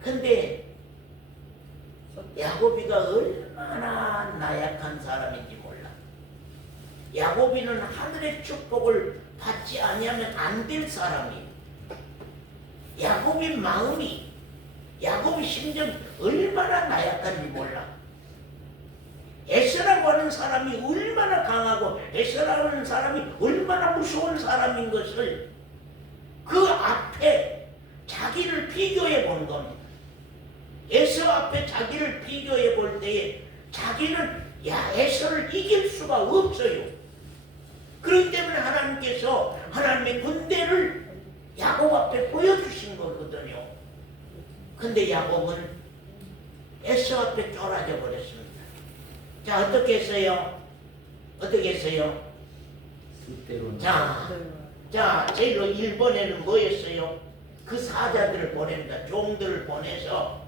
근데 야곱이가 얼마나 나약한 사람인지 몰라. 야곱이는 하늘의 축복을 받지 아니하면 안 될 사람이에요. 야곱의 마음이, 야곱의 심정이 얼마나 나약한지 몰라. 에서라고 하는 사람이 얼마나 강하고 에서라고 하는 사람이 얼마나 무서운 사람인 것을 그 앞에 자기 비교해 본 겁니다. 에서 앞에 자기를 비교해 볼 때에 자기는 에서를 이길 수가 없어요. 그렇기 때문에 하나님께서 하나님의 군대를 야곱 앞에 보여주신 거거든요. 근데 야곱은 에서 앞에 쫄아져 버렸습니다. 자, 어떻게 했어요? 어떻게 했어요? 뜻대로 자, 제일로 1번에는 뭐였어요? 그 사자들을 보냅니다. 종들을 보내서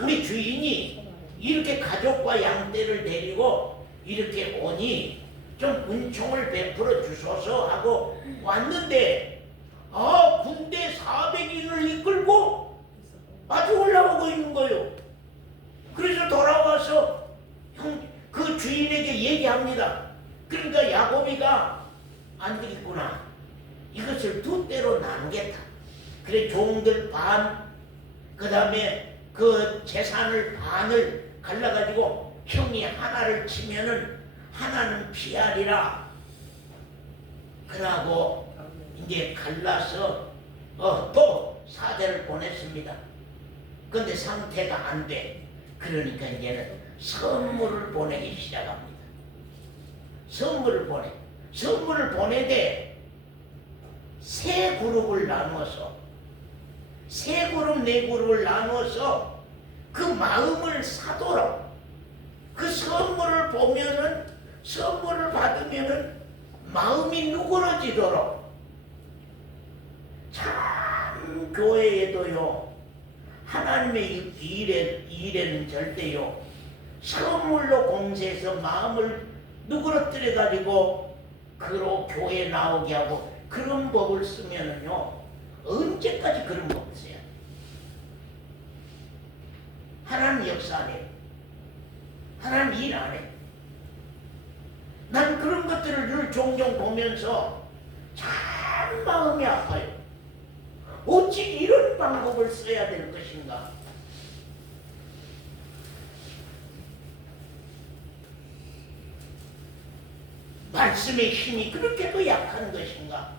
우리 주인이 이렇게 가족과 양떼를 데리고 이렇게 오니 좀 은총을 베풀어 주소서 하고 왔는데 군대 400인을 이끌고 아주 올라오고 있는 거예요. 그래서 돌아와서 그 주인에게 얘기합니다. 그러니까 야곱이가 안 되겠구나. 이것을 두 때로 나누겠다. 그래 종들 반, 그 다음에 그 재산을 반을 갈라가지고 형이 하나를 치면은 하나는 피하리라. 그러고 이제 갈라서 또 사대를 보냈습니다. 근데 상태가 안 돼. 그러니까 이제는 선물을 보내기 시작합니다. 선물을 보내되 세 그룹을 나누어서 세 그룹 네 그룹을 나누어서 그 마음을 사도록 그 선물을 보면은 선물을 받으면은 마음이 누그러지도록 참 교회에도요 하나님의 일에는 절대요 선물로 공세해서 마음을 누그러뜨려 가지고 그로 교회 나오게 하고 그런 법을 쓰면은요 언제까지 그런 법을 써야 돼? 하나님 역사 안 해. 하나님 일 안 해. 난 그런 것들을 늘 종종 보면서 참 마음이 아파요. 어찌 이런 방법을 써야 될 것인가? 말씀의 힘이 그렇게도 약한 것인가?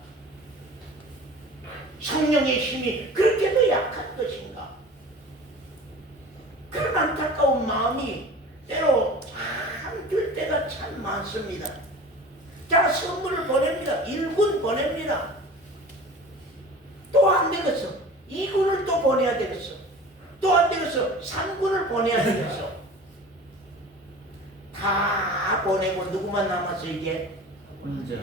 성령의 힘이 그렇게도 약한 것인가? 그런 안타까운 마음이 때로 참 들 때가 참 많습니다. 자, 선물을 보냅니다. 1군 보냅니다. 또 안 되겠어. 2군을 또 보내야 되겠어. 또 안 되겠어. 3군을 보내야 되겠어. 다 보내고 누구만 남았어 이제? 혼자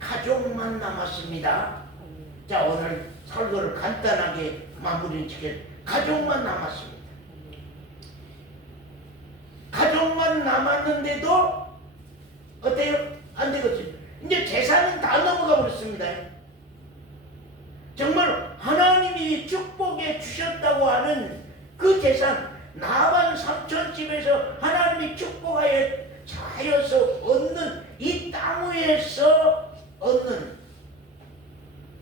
가족만 남았습니다. 자, 오늘 설교를 간단하게 마무리 짓게 가족만 남았습니다. 가족만 남았는데도 어때요? 안 되겠어요. 이제 재산은 다 넘어가 버렸습니다. 정말 하나님이 축복해 주셨다고 하는 그 재산 나반 삼촌 집에서 하나님이 축복하여 자여서 얻는 이 땅 위에서 얻는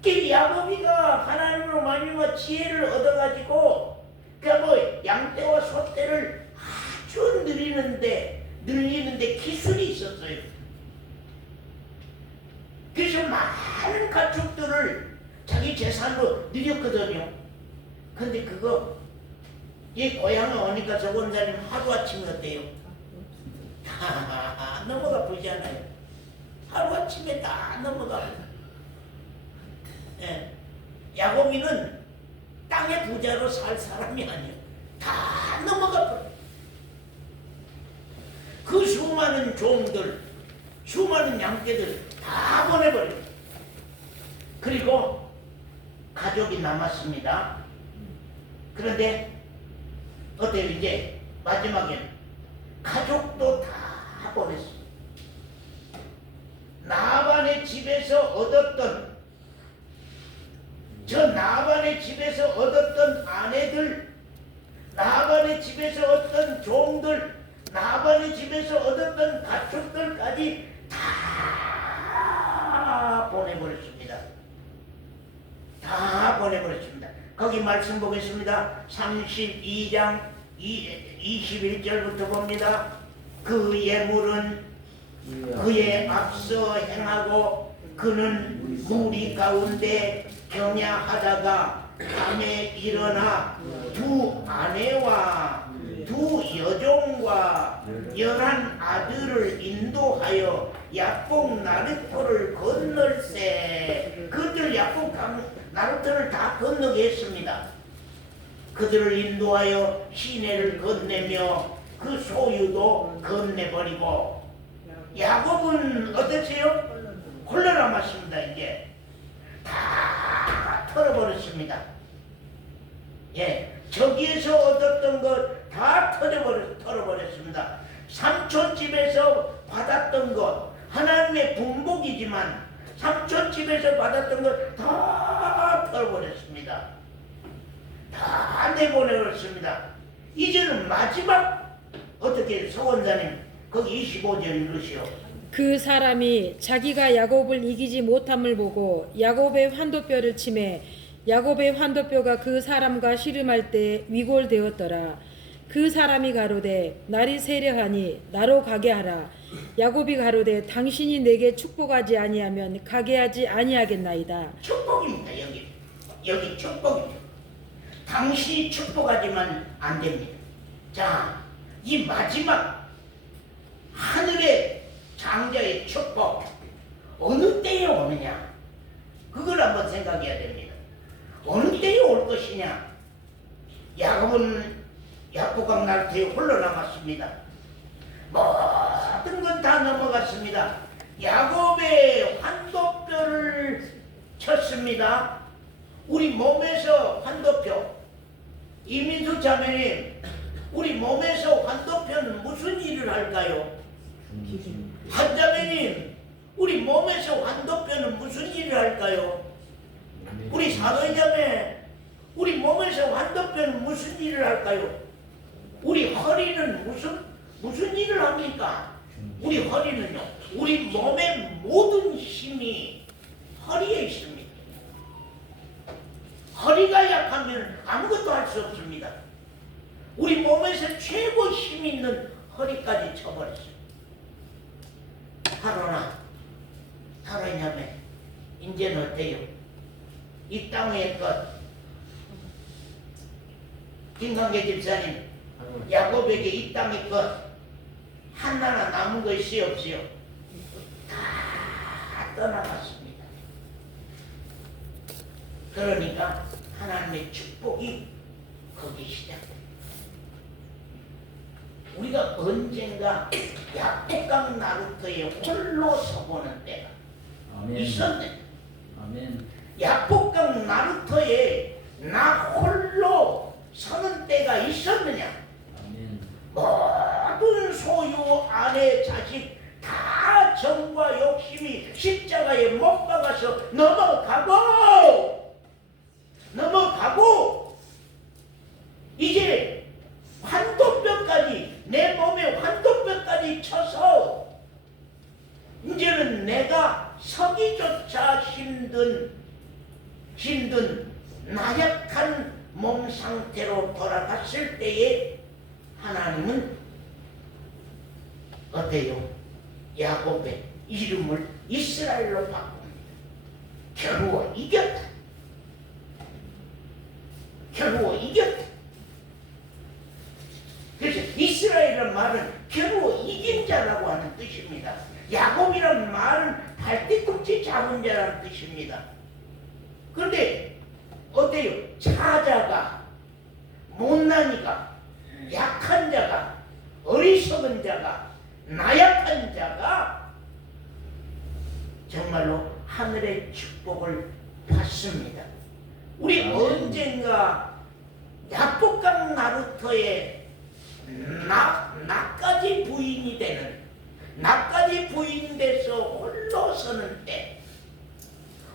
그 야곱이가 하나님으로 말미암아 지혜를 얻어가지고 그 양떼와 소떼를 아주 늘리는데 기술이 있었어요. 그래서 많은 가축들을 자기 재산으로 늘렸거든요. 근데 그거 이 고향에 오니까 저 권사님 하루아침에 어때요? 다 넘어가 보잖아요. 하루아침에 다 넘어가. 예. 야곱이는 땅의 부자로 살 사람이 아니에요. 다 넘어가 버려. 그 수많은 종들, 수많은 양떼들 다 보내버려. 그리고 가족이 남았습니다. 그런데 어때요? 이제 마지막에는 가족도 다 보냈어. 나반의 집에서 얻었던 아내들, 나반의 집에서 얻던 종들, 나반의 집에서 얻었던 가축들까지 다 보내버렸습니다. 다 보내버렸습니다. 거기 말씀 보겠습니다. 32장 21절부터 봅니다. 그 예물은 그의 앞서 행하고 그는 무리 가운데 경야하다가 밤에 일어나 두 아내와 두 여종과 11 아들을 인도하여 야복 나루토를 건널세. 그들 야복 나루토를 다 건너게 했습니다. 그들을 인도하여 시내를 건네며 그 소유도 건네버리고, 야곱은 어땠어요? 홀로 남았습니다. 이제 다 털어버렸습니다. 예, 저기에서 얻었던 것 다 털어버렸습니다. 삼촌 집에서 받았던 것, 하나님의 분복이지만 삼촌 집에서 받았던 것 다 털어버렸습니다. 다 내보내버렸습니다. 이제는 마지막, 어떻게 서원사님 거기 25절 읽으시오. 그 사람이 자기가 야곱을 이기지 못함을 보고 야곱의 환도뼈를 치매 야곱의 환도뼈가 그 사람과 씨름할 때 위골되었더라. 그 사람이 가로되 날이 세려하니 나로 가게 하라. 야곱이 가로되 당신이 내게 축복하지 아니하면 가게 하지 아니하겠나이다. 축복입니다. 여기 축복입니다. 당신이 축복하지만 안 됩니다. 자, 이 마지막 하늘의 장자의 축복 어느 때에 오느냐, 그걸 한번 생각해야 됩니다. 어느 때에 올 것이냐. 야곱은 야복강 나루토에 홀로 남았습니다. 모든 건 다 넘어갔습니다. 야곱의 환도뼈를 쳤습니다. 우리 몸에서 환도뼈, 이민수 자매님, 우리 몸에서 환도뼈는 무슨 일을 할까요? 한자매님, 우리 몸에서 환도뼈는 무슨 일을 할까요? 우리 사도자매, 우리 몸에서 환도뼈는 무슨 일을 할까요? 우리 허리는 무슨 일을 합니까? 우리 허리는요, 우리 몸의 모든 힘이 허리에 있습니다. 허리가 약하면 아무것도 할 수 없습니다. 우리 몸에서 최고 힘 있는 허리까지 쳐버렸어요. 하루냐면 이제는 어때요? 이 땅의 것, 김강계 집사님, 야곱에게 이 땅의 것 하나나 남은 것이 없어요. 다 떠나갔습니다. 그러니까 하나님의 축복이 거기 시작됩니다. 우리가 언젠가 야복강 나루토에 홀로 서보는 때가 있었네. 아멘. 야복강 나루토에 나 홀로 서는 때가 있었느냐? 아멘. 모든 소유, 아내, 자식 다 정과 욕심이 십자가에 못 박아서 넘어가고 이제 환도뼈까지, 내 몸에 환도뼈까지 쳐서 이제는 내가 서기조차 힘든 나약한 몸 상태로 돌아갔을 때에 하나님은 어때요? 야곱의 이름을 이스라엘로 바꿉니다. 겨루어 이겼다. 그래서 이스라엘이라는 말은 겨루어 이긴 자라고 하는 뜻입니다. 야곱이라는 말은 발뒤꿈치 잡은 자라는 뜻입니다. 그런데 어때요? 차자가, 못난이가, 약한 자가, 어리석은 자가, 나약한 자가 정말로 하늘의 축복을 받습니다. 우리 언젠가 야복강 나루토의 나까지 부인이 되는, 나까지 부인돼서 홀로 서는 때,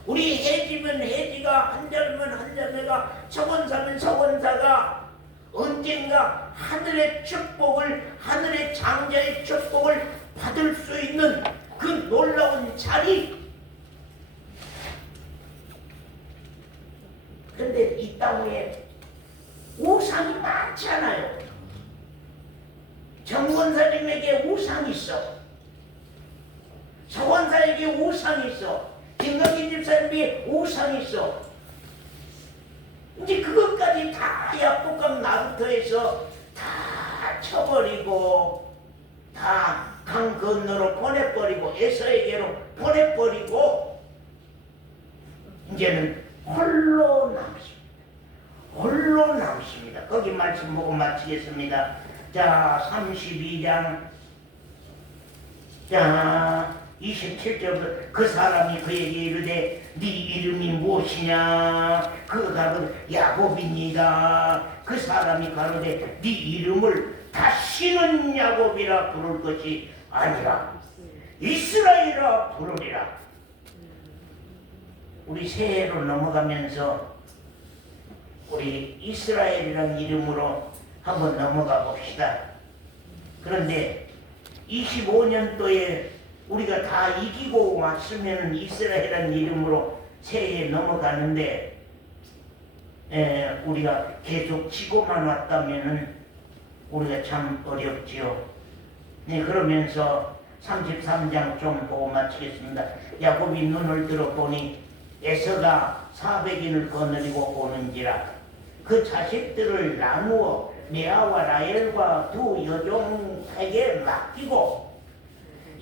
우리 해지면 해지가, 한자면 한자매가, 서원사면 서원사가 언젠가 하늘의 축복을, 하늘의 장자의 축복을 받을 수 있는 그 놀라운 자리. 그런데 이 땅 위에 우상이 많잖아요. 정원사님에게 우상이 있어. 서원사에게 우상이 있어. 김강기 집사님에게 우상이 있어. 이제 그것까지 다 야복강 나루터에서 다 쳐버리고 다 강 건너로 보내버리고 에서에게로 보내버리고 이제는 홀로 남습니다. 홀로 남습니다. 거기 말씀 보고 마치겠습니다. 자, 32장 자 27절부터 그 사람이 그에게 이르되 네 이름이 무엇이냐? 그가 가로되 야곱입니다. 그 사람이 가로되 네 이름을 다시는 야곱이라 부를 것이 아니라 이스라엘이라 부르리라. 우리 새해로 넘어가면서 우리 이스라엘이라는 이름으로 한번 넘어가 봅시다. 그런데 25년도에 우리가 다 이기고 왔으면 이스라엘이라는 이름으로 새해에 넘어가는데 우리가 계속 지고만 왔다면은 우리가 참 어렵지요. 네, 그러면서 33장 좀 보고 마치겠습니다. 야곱이 눈을 들어보니 에서가 400인을 거느리고 오는지라 그 자식들을 나누어 레아와 라헬과 두 여종에게 맡기고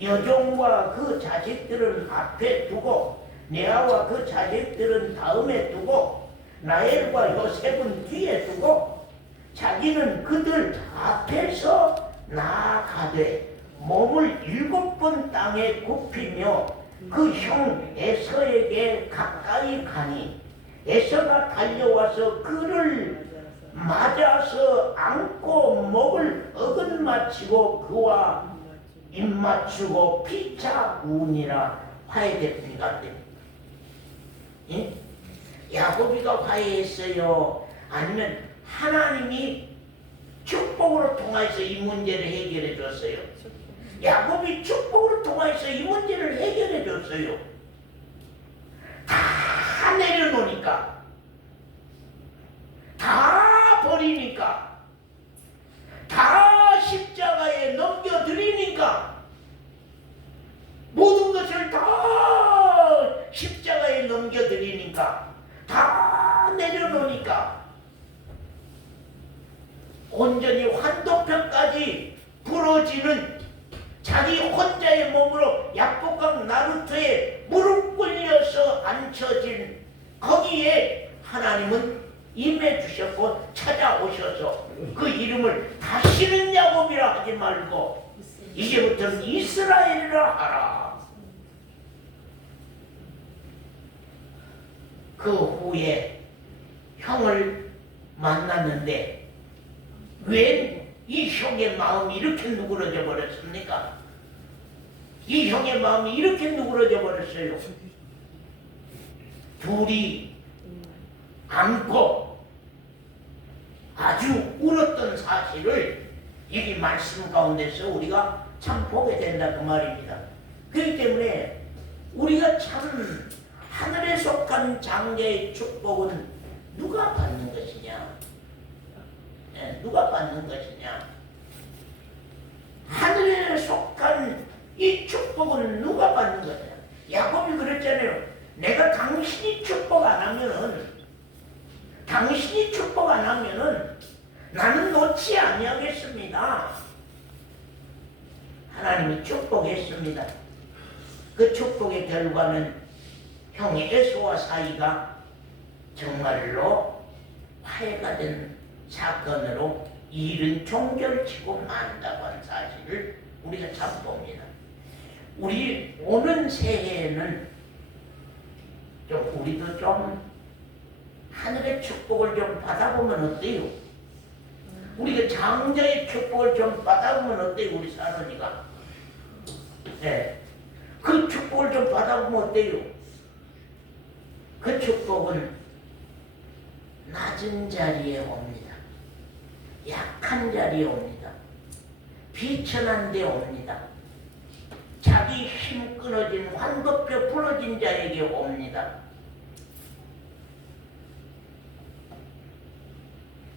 여종과 그 자식들은 앞에 두고 레아와 그 자식들은 다음에 두고 라헬과 요셉은 뒤에 두고 자기는 그들 앞에서 나아가되 몸을 7번 땅에 굽히며 그 형 에서에게 가까이 가니 에서가 달려와서 그를 맞아서 안고 목을 어긋맞히고 그와 입맞추고 피차 우니라. 화해됐습니까? 예? 야곱이가 화해했어요? 아니면 하나님이 축복으로 통해서 이 문제를 해결해 줬어요? 야곱이 축복으로 통해서 이 문제를 해결해 줬어요. 다 내려놓으니까, 다 버리니까, 다 십자가에 넘겨드리니까, 모든 것을 다 십자가에 넘겨드리니까, 다 내려놓으니까, 온전히 환도표까지 부러지는 자기 혼자의 몸으로 야복강 나루터에 무릎 꿇려서 앉혀진 거기에 하나님은 임해 주셨고 찾아오셔서 그 이름을 다시는 야곱이라 하지 말고 이제부터는 이스라엘이라 하라. 그 후에 형을 만났는데 왜 이 형의 마음이 이렇게 누그러져 버렸습니까? 이 형의 마음이 이렇게 누그러져 버렸어요. 둘이 안고 아주 울었던 사실을 이 말씀 가운데서 우리가 참 보게 된다 그 말입니다. 그렇기 때문에 우리가 참 하늘에 속한 장자의 축복은 누가 받는 것이냐? 누가 받는 것이냐? 하늘에 속한 이 축복은 누가 받는 것이냐? 야곱이 그랬잖아요. 내가 당신이 축복 안 하면은 나는 놓지 아니하겠습니다. 하나님이 축복했습니다. 그 축복의 결과는 형의 에서와 사이가 정말로 화해가 된 사건으로 일은 종결치고 만다고 한 사실을 우리가 참 봅니다. 우리 오는 새해에는 우리도 좀 하늘의 축복을 좀 받아보면 어때요? 우리가 장자의 축복을 좀 받아보면 어때요? 우리 사람이가 네. 그 축복을 좀 받아보면 어때요? 그 축복은 낮은 자리에 옵니다. 약한 자리에 옵니다. 비천한 데 옵니다. 자기 힘 끊어진 환도뼈 부러진 자에게 옵니다.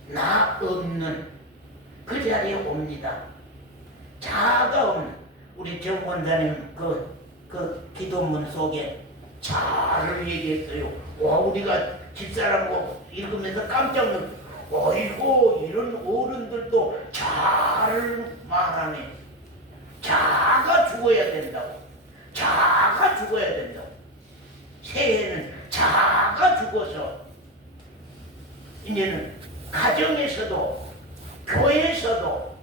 나 없는 그 자리에 옵니다. 자아가 없는 우리 정 권사님 그 기도문 속에 자아를 얘기했어요. 와, 우리가 집사람 읽으면서 깜짝 놀랐어요. 어이구 이런 어른들도 잘 말하네. 자가 죽어야 된다고. 자가 죽어야 된다고. 새해는 자가 죽어서 이제는 가정에서도 교회에서도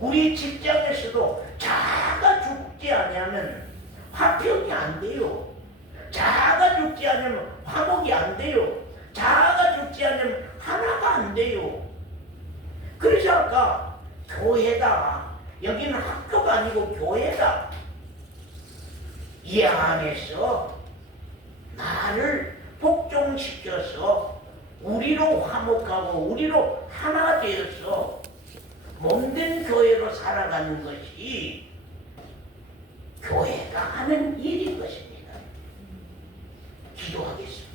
우리 직장에서도 자가 죽지 않으면 화평이 안 돼요. 자가 죽지 않으면 화목이 안 돼요. 자가 죽지 않으면 하나가 안 돼요. 그래서 아까 교회다. 여기는 학교가 아니고 교회다. 이 안에서 나를 복종시켜서 우리로 화목하고 우리로 하나 되어서 몸된 교회로 살아가는 것이 교회가 하는 일인 것입니다. 기도하겠습니다.